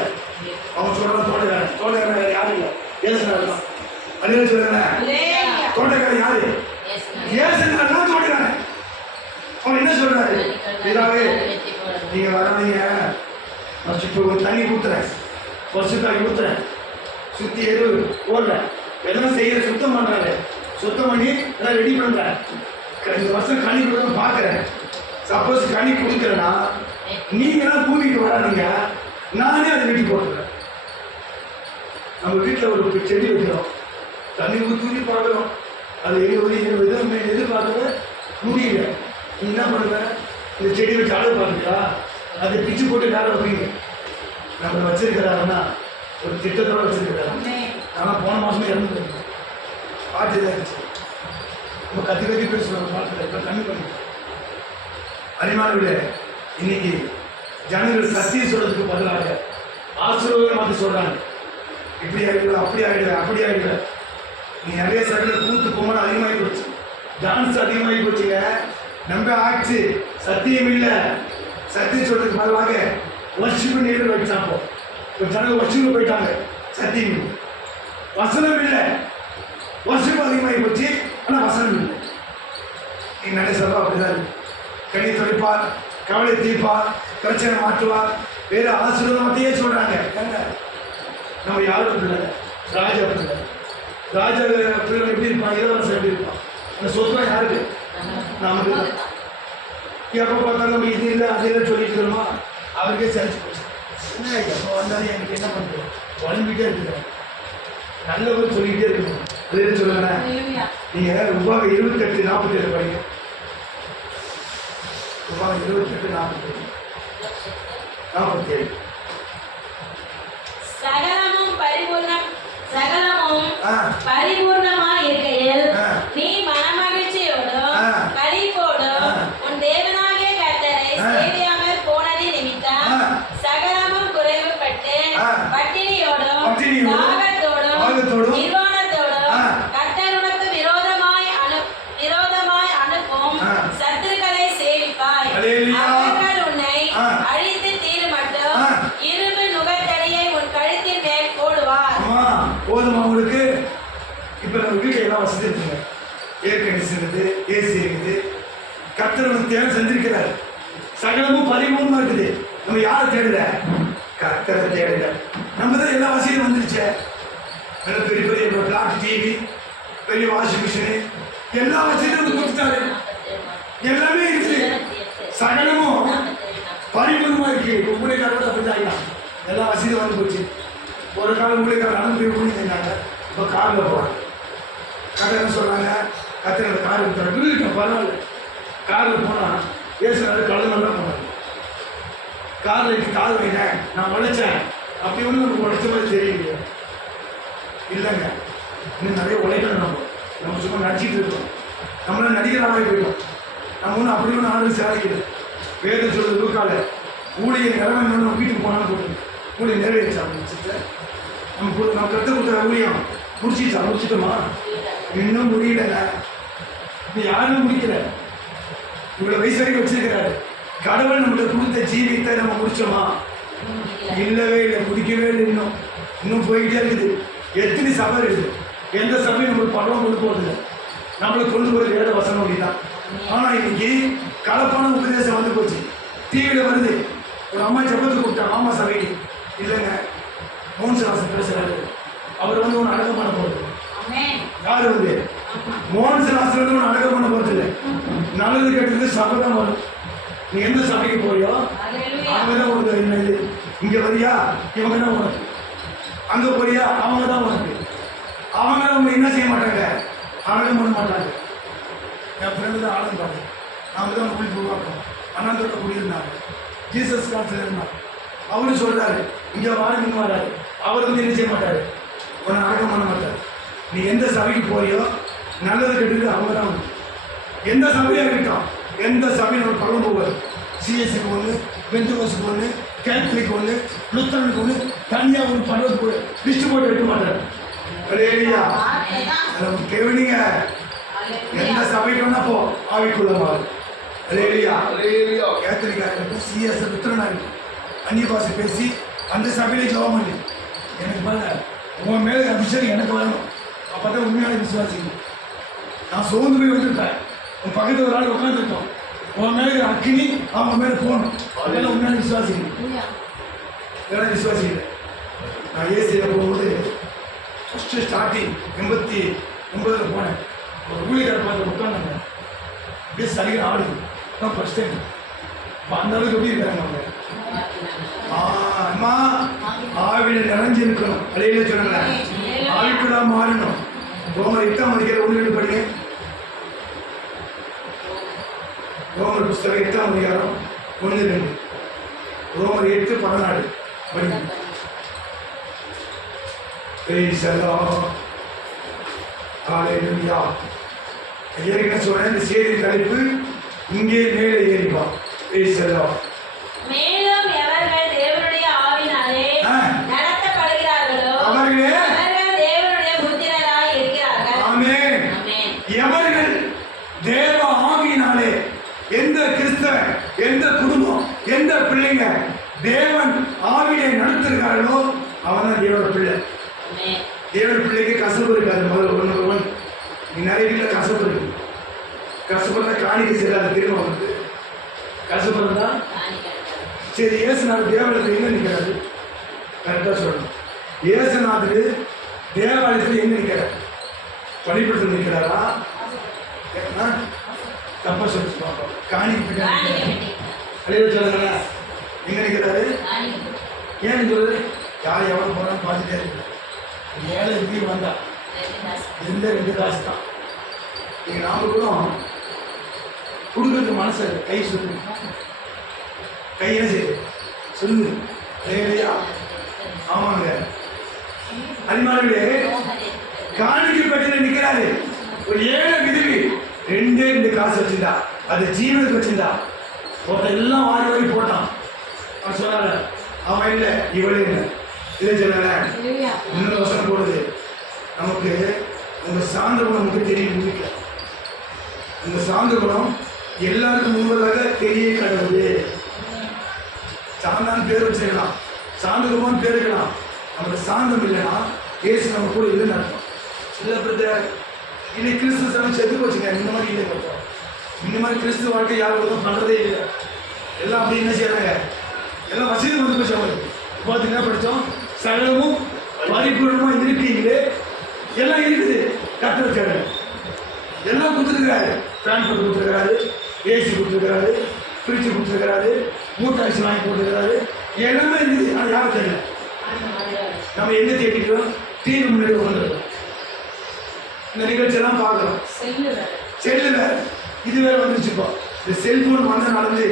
அவன் சொல்றான் தோட்டக்காரன் வேற யாரும் இல்லை, ஏசுனாருதான். அதே சொல்றேன், தோட்டக்காரன் யாரு? ஏசுனாருதான் தோட்டக்காரன். அவன் என்ன சொல்றாரு, இதாவே நீங்க வராதீங்க, நான் இப்போ ஒரு தண்ணி ஊத்துறேன், வருஷத்தாக்கி ஊத்துறேன், சுத்தி எரு ஓடுறேன், எல்லாம் செய்யற, சுத்தம் பண்றாரு, சுத்தம் பண்ணி எல்லாம் ரெடி பண்றேன். இந்த வருஷம் கனி கொடுக்க பார்க்குறேன். சப்போஸ் கனி கொடுக்குறேன்னா நீங்களாம் பூமிக்கு வராதீங்க, நானே அதை வெட்டி போட்டுறேன். நம்ம வீட்டில் ஒரு செடி வைக்கிறோம், தண்ணி ஊற்றி பார்க்குறோம், அது 70 எதிர்பார்க்கவே முடியல. நீ என்ன பண்ணுவேன், இந்த செடி வச்சு ஆளு பார்த்துக்கா, அதை பிச்சு போட்டு வேலை வைப்பீங்க. நம்மளை வச்சிருக்கிறாருன்னா ஒரு திட்டத்தோடு வச்சிருக்கிறாரு. ஆனால் போன மாதமே இறந்து போயிருக்கோம், பாட்டு தான் இருந்துச்சு. நம்ம கத்தி பேசுவாங்க, பாட்டு இப்போ கம்மி பண்ணிட்டோம். அறிமானவிட இன்னைக்கு ஜனங்கள் சத்தியம் சொல்றதுக்கு பதிலாக ஆசீர்வாதம் மாற்றி சொல்றாங்க. இப்படி ஆகிடுவேன், அப்படி ஆகிடுவேன், அப்படி ஆகிடுவேன். நீ நிறைய சடங்கு கூத்து பொம்மன் அதிகமாகி போச்சு, டான்ஸ் அதிகமாகி போச்சுங்க. நம்ம ஆச்சு சத்தியம் இல்லை. சத்தியம் சொல்றதுக்கு பதிலாக வர்ஷிப்பு நீர் வச்சாப்போ இப்போ ஜனங்க வர்ஷிப்பு போயிட்டாங்க. சத்தியம் இல்லை, வசனம் இல்லை, வர்ஷிப்பு அதிகமாகி போச்சு, ஆனால் வசனம் இல்லை. நீ நிறைய சொல்றா அப்படிதான் இருக்கு. கண்ணி தொலைப்பார், கவலை தீர்ப்பார், பிரச்சனை மாற்றுவார், வேற ஆசீர்வாதத்தையே சொல்றாங்க. நம்ம யாரும் இல்லை, ராஜா பிள்ளை. ராஜா பிள்ளை எப்படி இருப்பான், இளவரசன் எப்படி இருப்பான், அந்த சொத்தம் யாருக்கு? நமக்கு தான். எப்போ பார்த்தாலும் நம்ம இது இல்லை அது இல்லை சொல்லிட்டு இருக்கோமா, அவருக்கே சரிச்சு போச்சு. என்ன எப்போ வந்தாலும் எனக்கு என்ன பண்ணுறோம், வளர்ந்துட்டே இருக்கிறோம், நல்லவர் சொல்லிக்கிட்டே இருக்கணும். அதே சொல்லுங்களேன், நீங்கள் உபாகம் 28:47 படிங்க. உபாகம் 28:47. சகலமும் பரிபூர்ணமாய் இருக்கையில் நீ மனமகிழ்ச்சியோடும் களிப்போடும் உன் தேவனாகிய கர்த்தரை சேவியாமல் போனது நிமித்தம் சகலமும் குறைவுபட்டு பட்டினியோடும் தாகத்தோடும் நிர்வாணத்தோடும் கர்த்தர் உனக்கு விரோதமாய் அனுப்பும் சத்துருக்களை சேவிப்பாய். அவர்கள் உன்னை அழித்து தீரும் மட்டும் இரும்பு நுகத்தடியை உன் கழுத்தின் மேல் போடுவார். போதுமா உங்களுக்கு? இப்ப நம்ம வீட்டில் எல்லாம் வசதி இருக்குங்க, ஏர் கண்டிஷன் இருக்குது, ஏசி இருக்குது, கர்த்தர் வந்து தேவை செஞ்சிருக்கிறார், சகலமும் பரிபூர்ணமா இருக்குது. நம்ம யாரை தேடல? கர்த்தரை தேடல. நம்ம தான் எல்லா வசதியும் வந்துருச்சு. பெரிய பெரிய பிளாட் டிவி, பெரிய வாஷிங் மிஷினு, எல்லா வசதியும் கொடுத்துட்டாரு, எல்லாமே இருக்குது, சகலமும் பரிபூர்ணமா இருக்கு. ஊழியக்காரர்கள் அப்படிதான், எல்லா வசதியும் வந்து போச்சு. ஒரு காலம் ஊழியக்காரர் நடந்து போய் ஊழியம் செஞ்சாங்க, இப்போ காரில் போகிறாங்க. கதை என்ன சொல்கிறாங்க, கத்திர கார் விட்டார் விழுகிட்டோம் பரவாயில்ல. காரில் போனால் ஏசுனாரு கழுதெல்லாம் போனார். காரில் கால் வைனேன் நான் உழைச்சேன் அப்படி ஒன்று நமக்கு உழைச்ச மாதிரி தெரியலையே. இல்லைங்க, இன்னும் நிறைய உழைக்கணும். நம்ம சும்மா நடிச்சிட்டு இருக்கோம். நம்மளாம் நடிகராக போயிட்டோம். நம்ம ஒன்றும் அப்படி ஒன்றும் ஆளும் சாதிக்கல. வேறு சொல்லுது லூக்கால ஊழியை நிலமை நம்ம வீட்டுக்கு போனாலும் போட்டு ஊழியை நிறைவேற்றா முடிச்சுட்டு நம்ம கற்றுக் கொடுக்குற ஊழியம் முடிச்சிட்டோமா? இன்னும் முடியலங்க. இது யாரும் முடிக்கல. இவ்வளோ வயசு வரைக்கும் வச்சிருக்கிறாரு. கடவுள் நம்மளுக்கு கொடுத்த ஜீவியத்தை நம்ம முடிச்சோமா? இல்லவே இல்லை, முடிக்கவே இல்லை. இன்னும் போய்கிட்டே இருக்குது. எத்தனை சபை இருக்குது. எந்த சபையும் நம்மளுக்கு படம் கொண்டு போகிறதில்லை. நம்மளுக்கு கொண்டு போகிற வேத வசனம் அப்படிதான். ஆனால் இன்னைக்கு கலப்பான உபதேசம் வந்து போச்சு. டிவியில் வருது. ஒரு அம்மா ஜபத்துக்கு கூப்பிட்டாங்க ஆமா சபைக்கு. இல்லைங்க, மோகன்சராசன் பேசுகிறாரு. அவர் வந்து ஒன்று அடக்கம் பண்ண போகிறது. யார் வந்து மோகன்சராசன் வந்து ஒன்று அடக்கம் பண்ண போகிறது இல்லை. நல்லது கேட்டது சபை தான் வரும். நீ எந்த சபைக்கு போறியோ அவங்க தான் உனக்கு. என்ன இது இங்கே வரியா இவங்க தான் உனக்கு. அங்கே போறியா அவங்க தான் உனக்கு. அவங்க அவங்க என்ன செய்ய மாட்டாங்க, அடக்கம் பண்ண மாட்டாங்க. என் ஃப்ரெண்டு தான் ஆளும் பாரு. நாம தான் குழி உருவாக்கணும். அண்ணாந்தோட்ட குடியிருந்தாங்க. ஜீசஸ் காலத்தில் இருந்தார். அவரு சொல்றாரு இங்கே வாரு இங்கே வராரு. அவர் வந்து என்ன செய்ய மாட்டார், உன்னை அடக்கம் பண்ண மாட்டார். நீ எந்த சபைக்கு போறியோ நல்லது கெட்டது அவங்க தான் உனக்கு. எந்த சபையாக இருக்கட்டும், எந்த சபையில் ஒரு பழம் போவார். சிஎஸ்சிக்கு ஒன்று, பெந்தகோஸ்க்கு ஒன்று, கேத்தலிக் ஒன்று, லுத்தரனுக்கு ஒன்று, தனியாக ஒரு பழம் லிஸ்ட் போட்டு வைக்க மாட்டார். இல்லையா கேவனிங்க. எந்த சபைக்கு வேணா போ ஆவிக்குள்ள மாறு. இல்லையா கேத்தலிக்காரங்க சிஎஸ் லுத்தரனாக இருக்கு. அந்நிய பாஷை பேசி அந்த சபையிலே ஜெபம் பண்ணி எனக்கு பாருங்க உன் மேலே அபிஷேகம் எனக்கு வரணும். அப்போ தான் உண்மையான விசுவாசிங்க. நான் சோர்ந்து போய் வந்துருப்பேன். உன் பக்கத்தில் ஒரு ஆள் உட்காந்துருக்கோம். உன் மேலே அக்கினி அவங்க மேலே போகணும். அதெல்லாம் உண்மையான விசுவாசிங்க. இதெல்லாம் விசுவாசிங்க. நான் ஏசியில் போகும்போது ஃபஸ்ட்டு ஸ்டார்டிங் 89 போனேன். ஒரு ஊழியரை பார்த்து உட்காந்தாங்க. அப்படியே சரியாக ஆடுது. தான் ஃபஸ்ட் டைம். இப்போ அந்த அளவுக்கு எப்படி இருக்காங்க அவங்க. அம்மா ஆவில நிறைஞ்சிருக்கணும். அலையில சொன்னாங்க ஆவிக்குள்ள மாறணும். ரோமர் 8ஆம் அதிகாரம் 1-2 படிங்க. ரோமர் புஸ்தகம் 8ஆம் அதிகாரம் 1-2. ரோமர் 8:14 படிங்க. ஏற்கனவே சொன்ன இந்த செய்தி தலைப்பு இங்கே மேலே ஏறிப்பா. மேலும் எவர்கள் தேவனுடைய ஆவியினாலே நடத்தப்படுகிறார்களோ அவர்கள் தேவனுடைய புத்திரராய் இருக்கிறார்கள். ஆமென். எவர்கள் தேவ ஆவியினாலே, எந்த கிறிஸ்தவன், எந்த குடும்பம், எந்த பிள்ளைங்க தேவன் ஆவியை நடத்துகிறார்களோ அவன் தான் தேவ பிள்ளை. தேவ பிள்ளைக்கு கசப்பு இருக்காது. முதல்ல ஒன்று நிறைய வீட்டில் கசப்பு இருக்கு. கசப்புறதா காணிக்கை செய்யறாரு. திரும்ப வந்து கசப்புறதா சரி. இயேசுநாதர் தேவாலயத்தில் எங்க நிற்கிறாரு? கரெக்டாக சொல்லணும். இயேசுநாதர் தேவாலயத்தில் எங்க நிற்கிறார்? பள்ளிப்படத்தில் நிற்கிறாரா? தப்பா சொல்லி பார்ப்போம். காணிக்கை சொல்லுங்க. எங்க நிற்கிறாரு? ஏன்னு சொல்றது? யார் எவ்வளோ போறான்னு பார்த்துட்டே இருக்கு. ஏழை வீடு வந்தா எந்த 2 காசு தான். நீங்கள் நாம கூட கொடுக்கறதுக்கு மனசு கை சொல்லு. கை என்ன செய்யுது சொல்லு. இல்லையா? ஆமாங்க. அன்பானவர்களே, காணிக்கை பெட்டியில் நிற்கிறாரு. ஒரு ஏழை விதவி 2 காசு வச்சிருந்தா. அது ஜீவனுக்கு வச்சிருந்தா. ஒருத்தர் எல்லாம் வாரி வாரி போட்டான். அவன் சொன்னாரு அவன் இல்லை இவளே இல்லை. இதை சொல்லல இன்னொரு வசனம் போடுது. நமக்கு உங்க சார்ந்த குணம் நமக்கு தெரியும். முடிக்கல உங்க சார்ந்த குணம் எல்லாருக்கும் முன்பதாக தெரிய கடவுது. சார்ந்தான் பேர் வச்சிருக்கலாம், சார்ந்த குணம் பேர் இருக்கலாம். நமக்கு சாந்தம் இல்லைன்னா ஏசு நம்ம கூட இல்லைன்னு அர்த்தம். இல்லை பிரதர் இன்னைக்கு கிறிஸ்து சமயம் செத்து போச்சுங்க. இந்த மாதிரி இல்லை பார்த்தோம். இந்த மாதிரி கிறிஸ்து வாழ்க்கை யாரும் ஒன்றும் பண்ணுறதே இல்லை. எல்லாம் அப்படி என்ன செய்யறாங்க, எல்லாம் வசதி வந்து போச்சு. அவங்களுக்கு பார்த்தீங்கன்னா படித்தோம் சகலமும் பரிபூர்ணமாக இருக்கீங்களே. எல்லாம் இருக்குது. கர்த்தர் தேவை எல்லாம் கொடுத்துருக்கிறாரு. ஃபேன் போட்டு கொடுத்துருக்கிறாரு, ஏசி கொடுத்துருக்கிறாரு, ஃப்ரிட்ஜ் கொடுத்துருக்கிறாரு, மூட்டாக்சி வாங்கி போட்டுருக்கிறாரு. எல்லாமே இருக்குது. ஆனால் யாரும் தெரியல. நம்ம எங்கே தேடிக்கிறோம்? டிவி முன்னாடி வந்துடுறோம். இந்த நிகழ்ச்சியெல்லாம் பார்க்குறோம். செல்லு வேற. செல்லு வேற, இது வேற வந்துருச்சு. இப்போ இந்த செல்போன் வந்த நடந்து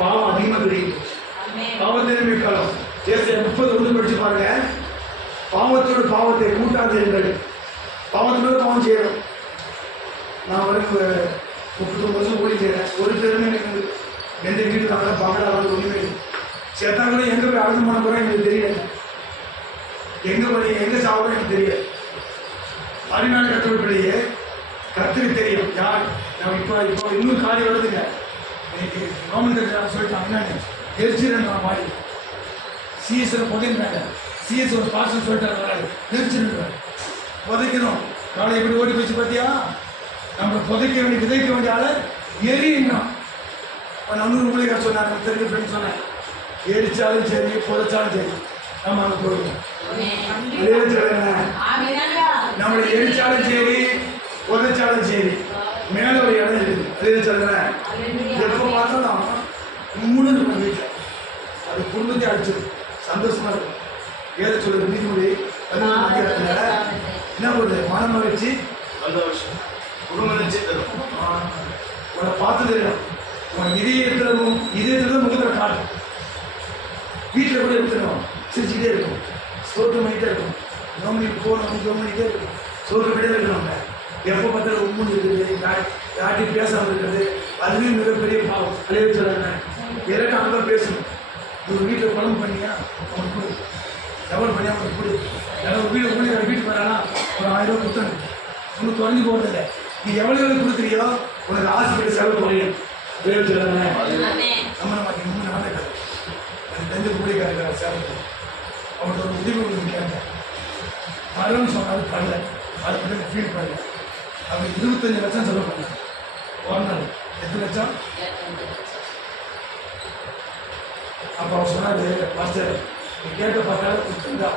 பாவம் அதிகமாக தெரியும். ஆமென். பாவத்தின் காலம் 30 படிச்சு பாருங்க. பாவத்தோடு பாவத்தை கூட்டாதீர்கள். பாவத்தோடு பாவம் செய்யணும். நான் ஒரு 39 வருஷம் ஓடி செய்கிறேன். ஒரு பேருமே எனக்கு எந்த வீட்டுக்காக பகலாக ஒன்றுமே சேர்த்தா கூட எங்கே போய் அடக்கம் பண்ண போகிறேன் எனக்கு தெரியல. எங்கே போய் எங்கே சாப்பிட எனக்கு தெரியல. அருமையான கற்றுப்பிள்ளையே கற்றுக்கு தெரியும் யார். நம்ம இப்போ இன்னும் காரியம் வருதுங்க. இன்னைக்கு கவர்மெண்ட் சொல்லிட்டாங்க என்னன்னு எரிச்சிருந்தா மாதிரி சிஎஸ்ல புதைந்தாங்க. சிஎஸ் ஒரு பாசம் சொல்லிட்டாரு வராது எரிச்சிருந்தாரு. புதைக்கணும். காலை எப்படி ஓடி போச்சு பார்த்தியா? நம்ம புதைக்க வேண்டிய விதைக்க வேண்டிய ஆளை எரியுங்கண்ணா. நன்னூறு ஊழியர் சொன்னாங்க, தெரிஞ்ச ஃப்ரெண்ட் சொன்னேன், எரிச்சாலும் சரி புதைச்சாலும் சரி நம்ம அங்கே போடுவோம். நம்மளை எரிச்சாலும் சரி புதைச்சாலும் சரி மேலே ஒரு இடம் இருக்குது. அதே சொல்லுறேன். எப்போ பார்த்தாலும் 3 இருக்கும் வீட்டில். அது குடும்பத்தை அடிச்சிடும். சந்தோஷமா இருக்கும். ஏத சொல்லுற நீதிமொழி என்ன பண்ணுது? மன மகிழ்ச்சி சந்தோஷம் குடும்ப நிச்சயம் உன்னை பார்த்து தெரியும். உன் இதயத்தில் முகத்தில் காட்டும். வீட்டில் கூட எடுத்துடும். சிரிச்சுக்கிட்டே இருக்கும். சோறு பண்ணிகிட்டே இருக்கும். நோம்பணிக்கு போகணும், நோம்பணிக்கிட்டே இருக்கும். சோறு பண்ணிட்டே இருக்கணும். எப்போ பார்த்தாலும் உண்மை இருக்குது, யார்ட்டையும் பேசாமல் இருக்கிறது, அதுவே மிகப்பெரிய பாவம். அதே சொல்லுறாங்க, எனக்கு அங்கே பேசணும். ஒரு வீட்டில் குழம்பு பண்ணியா அவனுக்கு கொடு, டபுள் பண்ணியா அவனுக்கு கொடு. யாராவது வீடு ஊழியர் வீட்டுக்கு வரானா ஒரு 1000 ரூபா கொடுத்தணும். ஒன்றும் குறைஞ்சி போகிறதில்ல. நீ எவ்வளோ கொடுக்குறியோ உனக்கு ஆசைப்பட்டு செலவு குறையும். அதே சொல்லுறாங்க. நம்ம நம்ம நடந்துக்கிறது அது தெரிஞ்ச ஊழியக்காரர் சேலத்து அவனுக்கு ஒரு உதவி ஒன்று கேட்டேன். வரணும்னு சொன்னாலும் பண்ணல. அது மட்டும் ஃபீல் பண்ணல. அவன் 25 லட்சம் செலவு பண்ணான். ஒரு நாள் 8 லட்சம். அப்போ அவர் சொன்னார், மாஸ்டர் நீ கேட்ட பார்த்தாலும் கொடுத்துருந்தா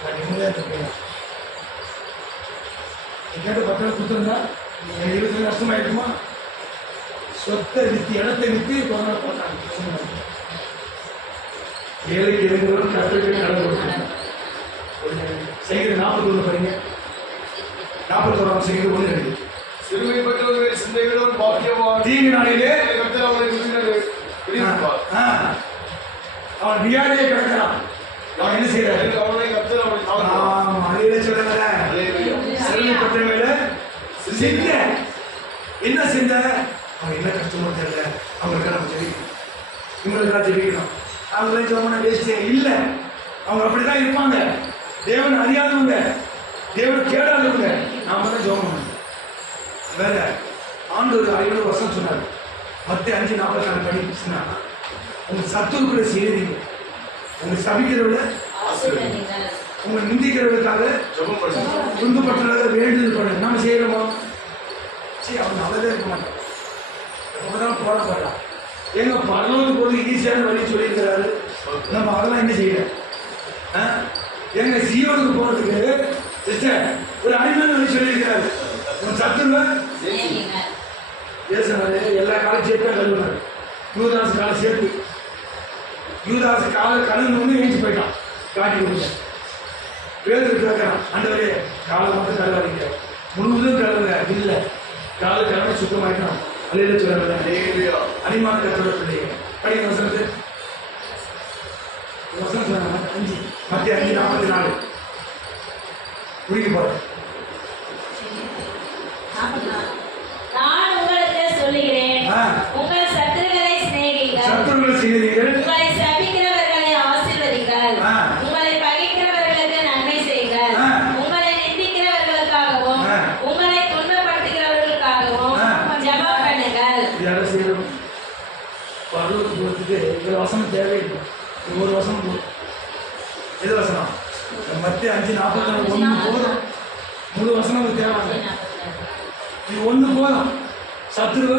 நான் நிம்மதியாக இருக்கேன். நீ கேட்ட பார்த்தாலும் கொடுத்துருந்தா எனக்கு 25 நஷ்டமாயிருக்குமா? சொத்தை விற்று இடத்தை விற்று கொரோனா போட்டாங்க. ஏழைக்கு இறங்குறவங்க கற்றுக்கிட்டு நடந்து கொடுத்தாங்க. செய்கிற 41 படிங்க. 41 செய்கிற 1 சிறுமைப்பட்டவர்கள் சிந்தைகளோடு பாக்கியவான். தீங்கு நாளிலே கர்த்தர் அவனை விடுவிப்பார். அவன் வியாதியே கிடக்கிறான். அவன் என்ன செய்யறாரு? அவனை கர்த்தர் அவனை காப்பாற்றுவார். அதையில சொல்லுங்க. சிறுமைப்பட்டவங்கள சிந்த என்ன சிந்த? அவன் என்ன கஷ்டமோ தெரியல, அவங்களுக்கு நம்ம ஜெயிக்கணும், இவங்களுக்கெல்லாம் ஜெயிக்கணும். அவங்களே ஜெபம் வேஸ்டே இல்லை. அவங்க அப்படிதான் இருப்பாங்க. தேவன் அறியாதவங்க, தேவன் கேடாதவங்க. நாம தான் ஜெபம் பண்ணணும். வேற ஆண்டவர் 50 வருஷம் சொன்னார். மத்திய 5:44 படிச்சுன்னா உங்க சத்துருக்குள்ள செய்யறீங்க, உங்க சபிக்கிறவங்க, உங்க நிந்திக்கிறவங்களுக்காக ஜெபம் பண்ணுங்க, துன்பப்பட்டவங்க வேண்டுதல் பண்ணுங்க. நம்ம செய்யறோமோ? சரி, அவங்க நல்லதே இருக்க மாட்டோம். எப்பதான் போராடலாம். எங்க பரலோகத்துக்கு போது ஈஸியான வழி சொல்லியிருக்கிறாரு. நம்ம அதெல்லாம் என்ன செய்யல. எங்க சீயோனுக்கு போறதுக்கு சிஸ்டர் ஒரு அடிமையான வழி சொல்லியிருக்கிறாரு. உன் சத்துருவ பேசுனாரு. எல்லா காலம் சேர்த்தா கழுவுனாரு. யூதாசு காலை சேர்த்து யூதாசு காலை கழுவுன்னு ஏஞ்சி போயிட்டான். காட்டி கொடுங்க பேருக்கு கேட்கறான், ஆண்டவரே காலை மட்டும் கழுவாதீங்க, முழுவதும் கழுவுங்க. இல்லை, காலை கிழமை சுத்தமாயிட்டான். அலையில சொல்ல அனிமான கத்தோட பிள்ளைங்க படிக்க வசனத்து வசனம் சொன்னாங்க. 5 மத்திய 5:44 குடிக்க போறேன். நான் உங்களுக்கு சொல்லுகிறேன், உங்கள் சத்துருக்களை சிநேகியுங்கள், சத்துருக்களை சிநேகியுங்கள், உங்களை சபிக்கிறவர்களை ஆசீர்வதிங்கள், உங்களை பகைக்கிறவர்களுக்கு நன்மை செய்யுங்கள், உங்களை நிந்திக்கிறவர்களுக்காகவும் உங்களை துன்பப்படுத்துகிறவர்களுக்காகவும் ஜெபம் பண்ணுங்கள். யாரும் செய்யணும். பரலோகத்துக்கு போகிறதுக்கு இந்த வசனம் தேவையில்லை. ஒரு வசனம் போதும். எது வசனம்? மத்திய 5:44 1 போதும். முழு வசனம் தேவை. இது 1 போதும். சத்துருவ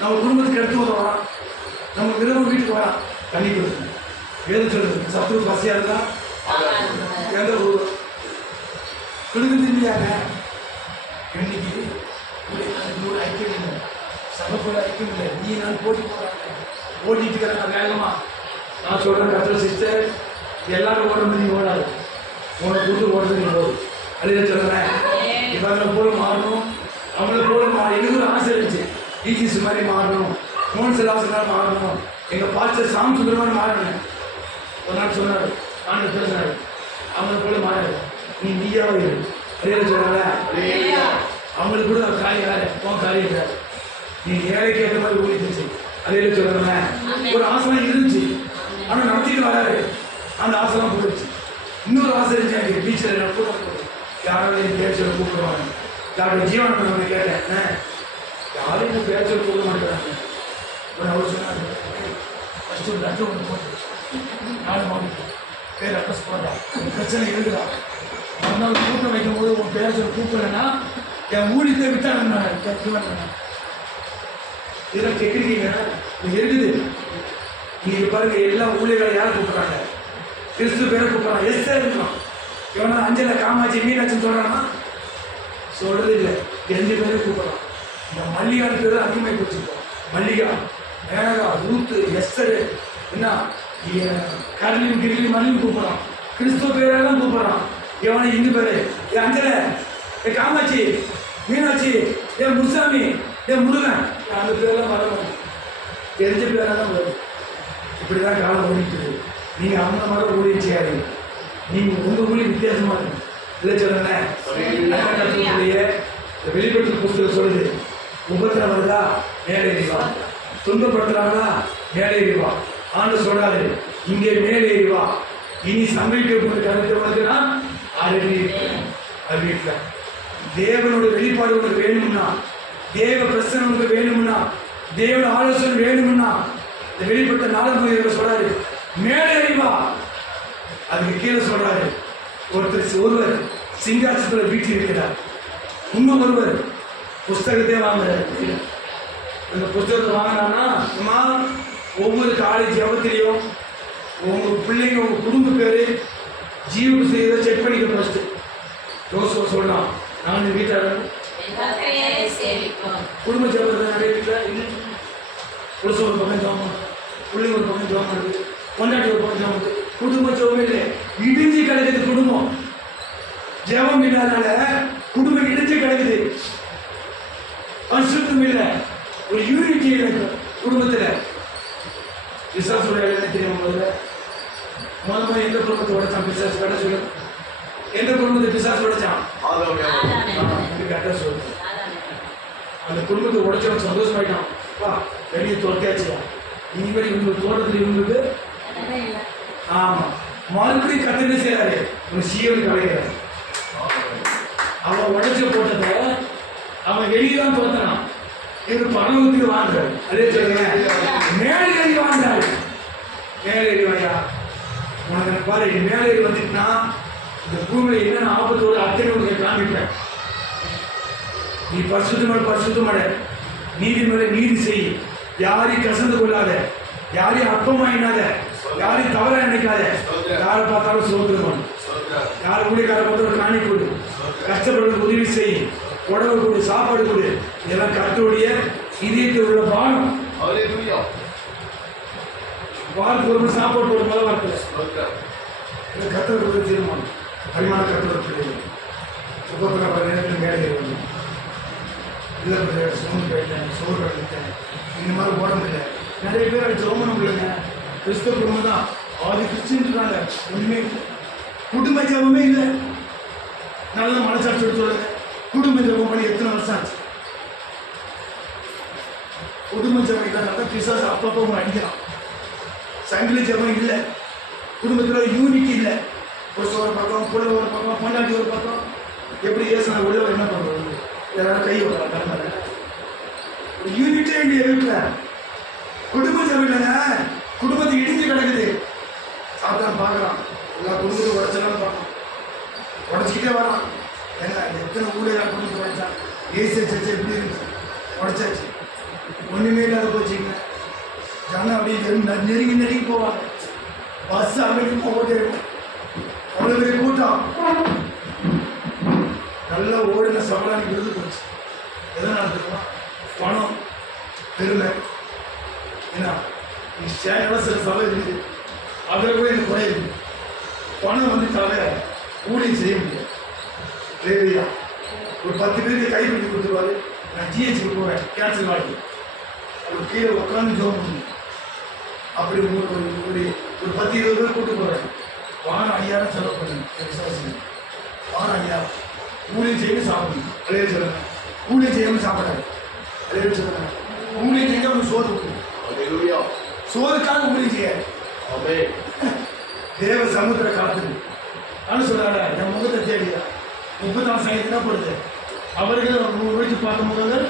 நம்ம குடும்பத்துக்கு எடுத்து வரான், நம்ம விரும்ப வீட்டுக்கு வரான், தண்ணி கொடுத்து எது சொல்லுது? சத்துரு பசியாக இருந்தா எந்த ஊர் கொடுக்குறது இல்லையாங்க. இன்னைக்கு ஐக்கியம் இல்லை, சபைக்குள்ள ஐக்கியம் இல்லை. நீ நான் போட்டி போடுறாங்க, ஓடிட்டு இருக்கிறாங்க வேகமா. நான் சொல்றேன், கத்திர சிஸ்டர் எல்லாரும் ஓடுறது நீ ஓடாது, உனக்கு கூட்டு ஓடுறது நீ ஓடு. அதே சொல்றேன். இவங்களை போல மாறணும், அவங்கள போல எனக்கு ஒரு ஆசை இருந்துச்சு. டிஜிஸ் மாதிரி மாறணும், மோன்சல் ஆசனாக மாறணும், எங்கள் பாஸ்டர் சாம் சுந்தரமான மாறணும். ஒரு நாள் சொன்னார், ஆண்டு பேசினார், அவங்கள போல மாறாது, நீயாவே இரு. அதே சொன்னால அவங்களுக்கு கூட ஒரு காரியம் வேறு, உன் காரியம் வேறு, நீ ஏழைக்கு ஏற்ற மாதிரி ஊழிச்சு. அதே சொல்லுங்க, ஒரு ஆசனம் இருந்துச்சு, ஆனால் நடத்திட்டு வராரு, அந்த ஆசனம் போயிடுச்சு. இன்னொரு ஆசை இருந்துச்சு, பீச்சில் கூட யாராவது என் பேர் சொல்ல கூப்பிடுவாங்க. டாக்டர் ஜீவன் கேட்டேன், யாரும் என் பேர் சொல்ல கூப்பிட மாட்டேறாங்க. அவர் சொன்னார், ஃபஸ்ட்டு ஒரு லட்சம் ஒன்று போட்டு 4 மாதம் பேர் அட்ரஸ் போடுறா, பிரச்சனை இருக்குதா, மறுநாள் கூட்டம் வைக்கும் போது உன் பேர் சொல்ல கூப்பிடலன்னா என் ஊழியத்தை விட்டாங்க. இதெல்லாம் கேட்குறீங்க, நீங்க இருக்குது. நீங்க பாருங்க, எல்லா ஊழியர்களை யார் கூப்பிடுறாங்க? கிறிஸ்து பேரை கூப்பிடுறாங்க. எஸ்தர் இருக்கலாம், இவனா அஞ்சலை காமாட்சி மீனாட்சின்னு சொல்றான்னா சொல்றது இல்லை, 5 பேரை கூப்பிடலாம். இந்த மல்லிகான்னு பேர் அதிகமாக பிடிச்சிருக்கோம். மல்லிகா, மேனகா, ரூத்து, எஸ்தர், என்ன கரளியும் கிரிலையும் மல்லியும் கூப்பிடறான். கிறிஸ்துவ பேரெல்லாம் கூப்பிடுறான். எவனை இந்து பேரு, என் அஞ்சலை, என் காமாட்சி, மீனாட்சி, என் முசாமி, என் முருகன், அந்த பேரெல்லாம் வரணும். தெரிஞ்ச பேராக தான் வரும். இப்படிதான் காலம் ஓடிட்டு. நீங்க அந்த மாதிரி ஊழியம் செய்யாது, நீங்க உங்க ஊழியம் வித்தியாசமா இருக்கும். இல்லை சொல்லுங்களேன், வெளிப்படுத்தும் புத்தகம் சொல்லுது, உபத்திரம் வருதா மேலே ஏறிவா, துன்பப்படுத்துறாங்களா மேலே ஏறிவா. ஆண்டு சொல்றாரு, இங்கே மேலே ஏறிவா, இனி சமைக்கக்கூடிய கருத்து வருதுன்னா அறிவிக்க. தேவனுடைய வெளிப்பாடு உனக்கு வேணும்னா, தேவ பிரசனம் உனக்கு வேணும்னா, தேவன ஆலோசனை வேணும்னா, இந்த வெளிப்பட்ட 4 சொல்றாரு மேலே அறிவா. அதுக்கு கீழே சொல்றாரு, ஒருவர் சிங்காசனத்தில் வீட்டில் இருக்கிறார், இன்னும் ஒருவர் புஸ்தகத்தையே வாங்குறாரு. இந்த புஸ்தகத்தை வாங்கினான்னா ஒவ்வொரு காலேஜ் ஜபத்திலையும் உங்க பிள்ளைங்க உங்க குடும்ப பேரு ஜீவுக்கு செய்யறதை செக் பண்ணிக்க. ஃபர்ஸ்ட் ஜோசப் சொல்லலாம், நான் வீட்டாளர் குடும்ப ஜபத்தை நிறைய வீட்டில் புருஷ ஒரு பக்கம் ஜோம், பிள்ளைங்க ஒரு பக்கம் ஜோம் பண்ணுது, கொண்டாடி ஒரு பக்கம் ஜோம் பண்ணுது. குடும்ப ஜோம் இல்லை, இடிஞ்சு கிடக்குது குடும்பம். ஜெபம் இல்லாதனால குடும்பம் இடிஞ்சு கிடக்குது. பரிசுத்தம் இல்லை, ஒரு யூனிட்டி இல்லை குடும்பத்தில். பிசாசோட என்ன தெரியும்? முதல்ல எந்த குடும்பத்தை உடைச்சான் பிசாசு? கட்ட சொல்லு, எந்த குடும்பத்தை பிசாசு உடைச்சான்? கட்ட சொல்லு. அந்த குடும்பத்தை உடைச்சவன் சந்தோஷமாயிட்டான், வா வெளியே தோட்டாச்சு, இனிமேல் இவங்க தோட்டத்தில் இவங்களுக்கு ஆமா மறுபடியும் கத்தனை செய்யறாரு, உங்க சீவனுக்கு அழைக்கிறாரு. அவன் உடைச்ச போட்டதை அவன் வெளியேதான் தோத்தனான், இது பணத்துக்கு வாங்குறாரு. அதே சொல்லுங்க, மேலேறி வாங்குறாரு. மேலேறி வாயா உனக்கு பாரு, மேலேறி வந்துட்டுனா இந்த பூமியில என்னென்ன ஆபத்தோடு அத்தனை உனக்கு காமிப்பேன். நீ பரிசுத்தமட நீதி மேல நீதி செய், யாரையும் கசந்து கொள்ளாத, யாரையும் அற்பமாயினாத, யாரையும் தவறா நினைக்காத. யாரை பார்த்தாலும் சோதனை, யார் ஊழியக்கார பார்த்தாலும் காணி கொடு, கஷ்டப்படுறது உதவி செய், உடம்பு கொடு, சாப்பாடு கொடு. இதெல்லாம் கர்த்தருடைய இதயத்தில் உள்ள பானம். வாழ்க்கை ஒரு சாப்பாடு போடும் போது வார்த்தை கத்தர் கொடுத்த தீர்மானம். அடிமான கத்தர் பிள்ளைகள் சுபத்திர நேரத்தில் மேலே வந்து இல்லை சோறு போயிட்டேன், சோறு கழித்தேன், இந்த மாதிரி ஓட முடியல. நிறைய பேர் ஜோமனம் இல்லைங்க, கிறிஸ்தவ குடும்பம் தான், அது கிறிஸ்டின்றாங்க. ஒன்றுமே குடும்ப ஜபமே இல்லை. நல்ல மனசாட்சி சொல்லுங்க, குடும்ப ஜபம் பண்ணி எத்தனை வருஷம் ஆச்சு? குடும்ப ஜபம் இல்லாத பிசாசு அப்பப்போ அவங்க அடிக்கிறான். சங்கிலி ஜபம் இல்லை, குடும்பத்தில் யூனிட்டி இல்லை. ஒரு பக்கம், புள்ள ஒரு பக்கம், பொண்டாட்டி ஒரு பக்கம். எப்படி ஏசன உள்ள என்ன பண்ணுறது? யாராவது கை வைக்கலாம் கடமை. ஒரு யூனிட்டே இல்லையா வீட்டில்? குடும்ப ஜபம் இல்லைங்க, குடும்பத்தை இடிஞ்சு கிடக்குது. சாத்தான் பார்க்குறான், எல்லா குடும்பத்தையும் உடச்சலான்னு பார்க்கலாம், உடச்சிக்கிட்டே வரான். ஏன்னா எத்தனை ஊழியராக குடும்பத்தை உடைச்சான்? ஏசி சர்ச்சை எப்படி இருந்துச்சு? உடைச்சாச்சு, ஒன்றுமே இல்லாத போச்சுங்க. ஜனம் அப்படியே நெருங்கி போவாங்க. பஸ் அமைதி போகுது, அவ்வளோ பெரிய கூட்டம். நல்லா ஓடின சம்பளம் விருது போச்சு. எதனால் தெரியுமா? பணம், பெருமை. ஏன்னா சில சபை இருக்குது, அதில் கூட எனக்கு குறை இருக்குது. பணம் வந்துட்டாலே ஊழியம் செய்ய முடியாது. தேவையா ஒரு 10 பேருக்கு கை பிடிச்சி கொடுத்துருவாரு. நான் ஜிஹெச்சுக்கு போவேன், கேன்சர் வாங்கி ஒரு கீழே உட்காந்து ஜோம் பண்ணி அப்படி ஒரு 10-20 பேர் கூட்டு போகிறேன். வாரம் 5000 செலவு பண்ணுங்க. விசுவாசம் வாரம் 5000 ஊழியம் செய்யணும் சாப்பிடணும். அலையே சொல்லுங்க. ஊழியம் செய்யாமல் சாப்பிடாது. அலையே சொல்லுங்க. ஊழியம் செஞ்சு அவனுக்கு சோறு கொடுக்கணும். ஹalleluya. சோறுக்காக ஊழியம் செய்யாது. ஆமென். தேவ சமுத்திர காத்து நான் சொல்றாரு என் முகத்தை தேடியா 30 சங்கீதம் தான் போடுது. அவர்கள் உழைச்சு பார்த்த முகங்கள்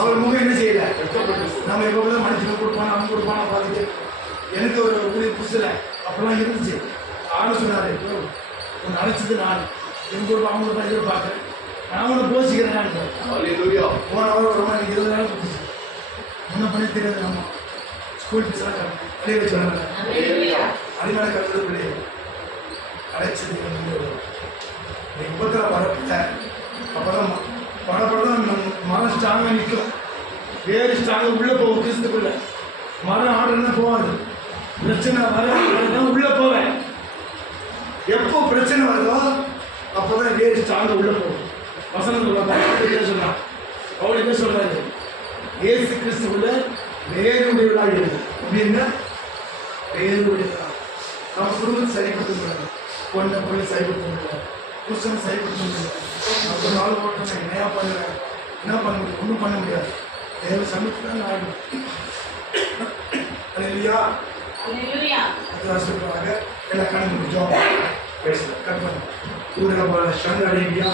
அவர் முகம் என்ன செய்யல. நம்ம எப்போ மனுஷங்க கொடுப்பான அவங்க கொடுப்பான பார்த்துட்டு எனக்கு ஒரு ஊழிய புதுசில் அப்பெல்லாம் இருந்துச்சு. ஆளும் சொன்னாரு உன்னை அழைச்சது நான் எங்க ஒரு அவங்க ரூபாய் எதிர்பார்க்குறேன். நான் உன்னை போசிக்கிறேன். ஹalleluya. போன வாரம் ஒரு ரூபாய் 20 நாள் கொடுத்துச்சு. முன்ன பண்ணி தெரியாது. நம்ம ஸ்கூல் ஃபீஸ்லாம் அப்படியே வச்சு ஹalleluya. அதனால கருத்து கிடையாது. அழைச்சது விபத்தில் வரப்பில்ல. அப்போதான் படப்படம் மரம் ஸ்ட்ராங்காக நிற்கும். வேறு ஸ்ட்ராங்காக உள்ளே போகும். கிறிஸ்துக்குள்ள மரம் ஆடுறதுனா போகாது. பிரச்சனை வர உள்ளே போவேன். எப்போ பிரச்சனை வருதோ அப்போதான் வேறு ஸ்ட்ராங்காக உள்ளே போகும். வசனம் சொல்லுவாங்க சொன்னான். அவள் என்ன சொல்றாரு? ஏசு கிறிஸ்துக்குள்ள வேறுடையவளாக இருக்கு அப்படின்னா வேறுடையவளா நம்ம குடும்பத்தை சரிப்படுத்த முடியாது. பொண்ணை பொண்ணை சரிப்படுத்த முடியாது. புருஷனை சரிப்படுத்த முடியாது. ஒரு நாள் ஓட்டணும் என்னையா பண்ணுறேன் என்ன பண்ண முடியும்? ஒன்றும் பண்ண முடியாது. தேவ சமயத்தில் தான் ஆகும். இல்லையா அது சொல்லுவாங்க. எல்லாம் கணக்கு முடிச்சோம் பேசல கட் பண்ண ஊரில் போல சங்க அடியா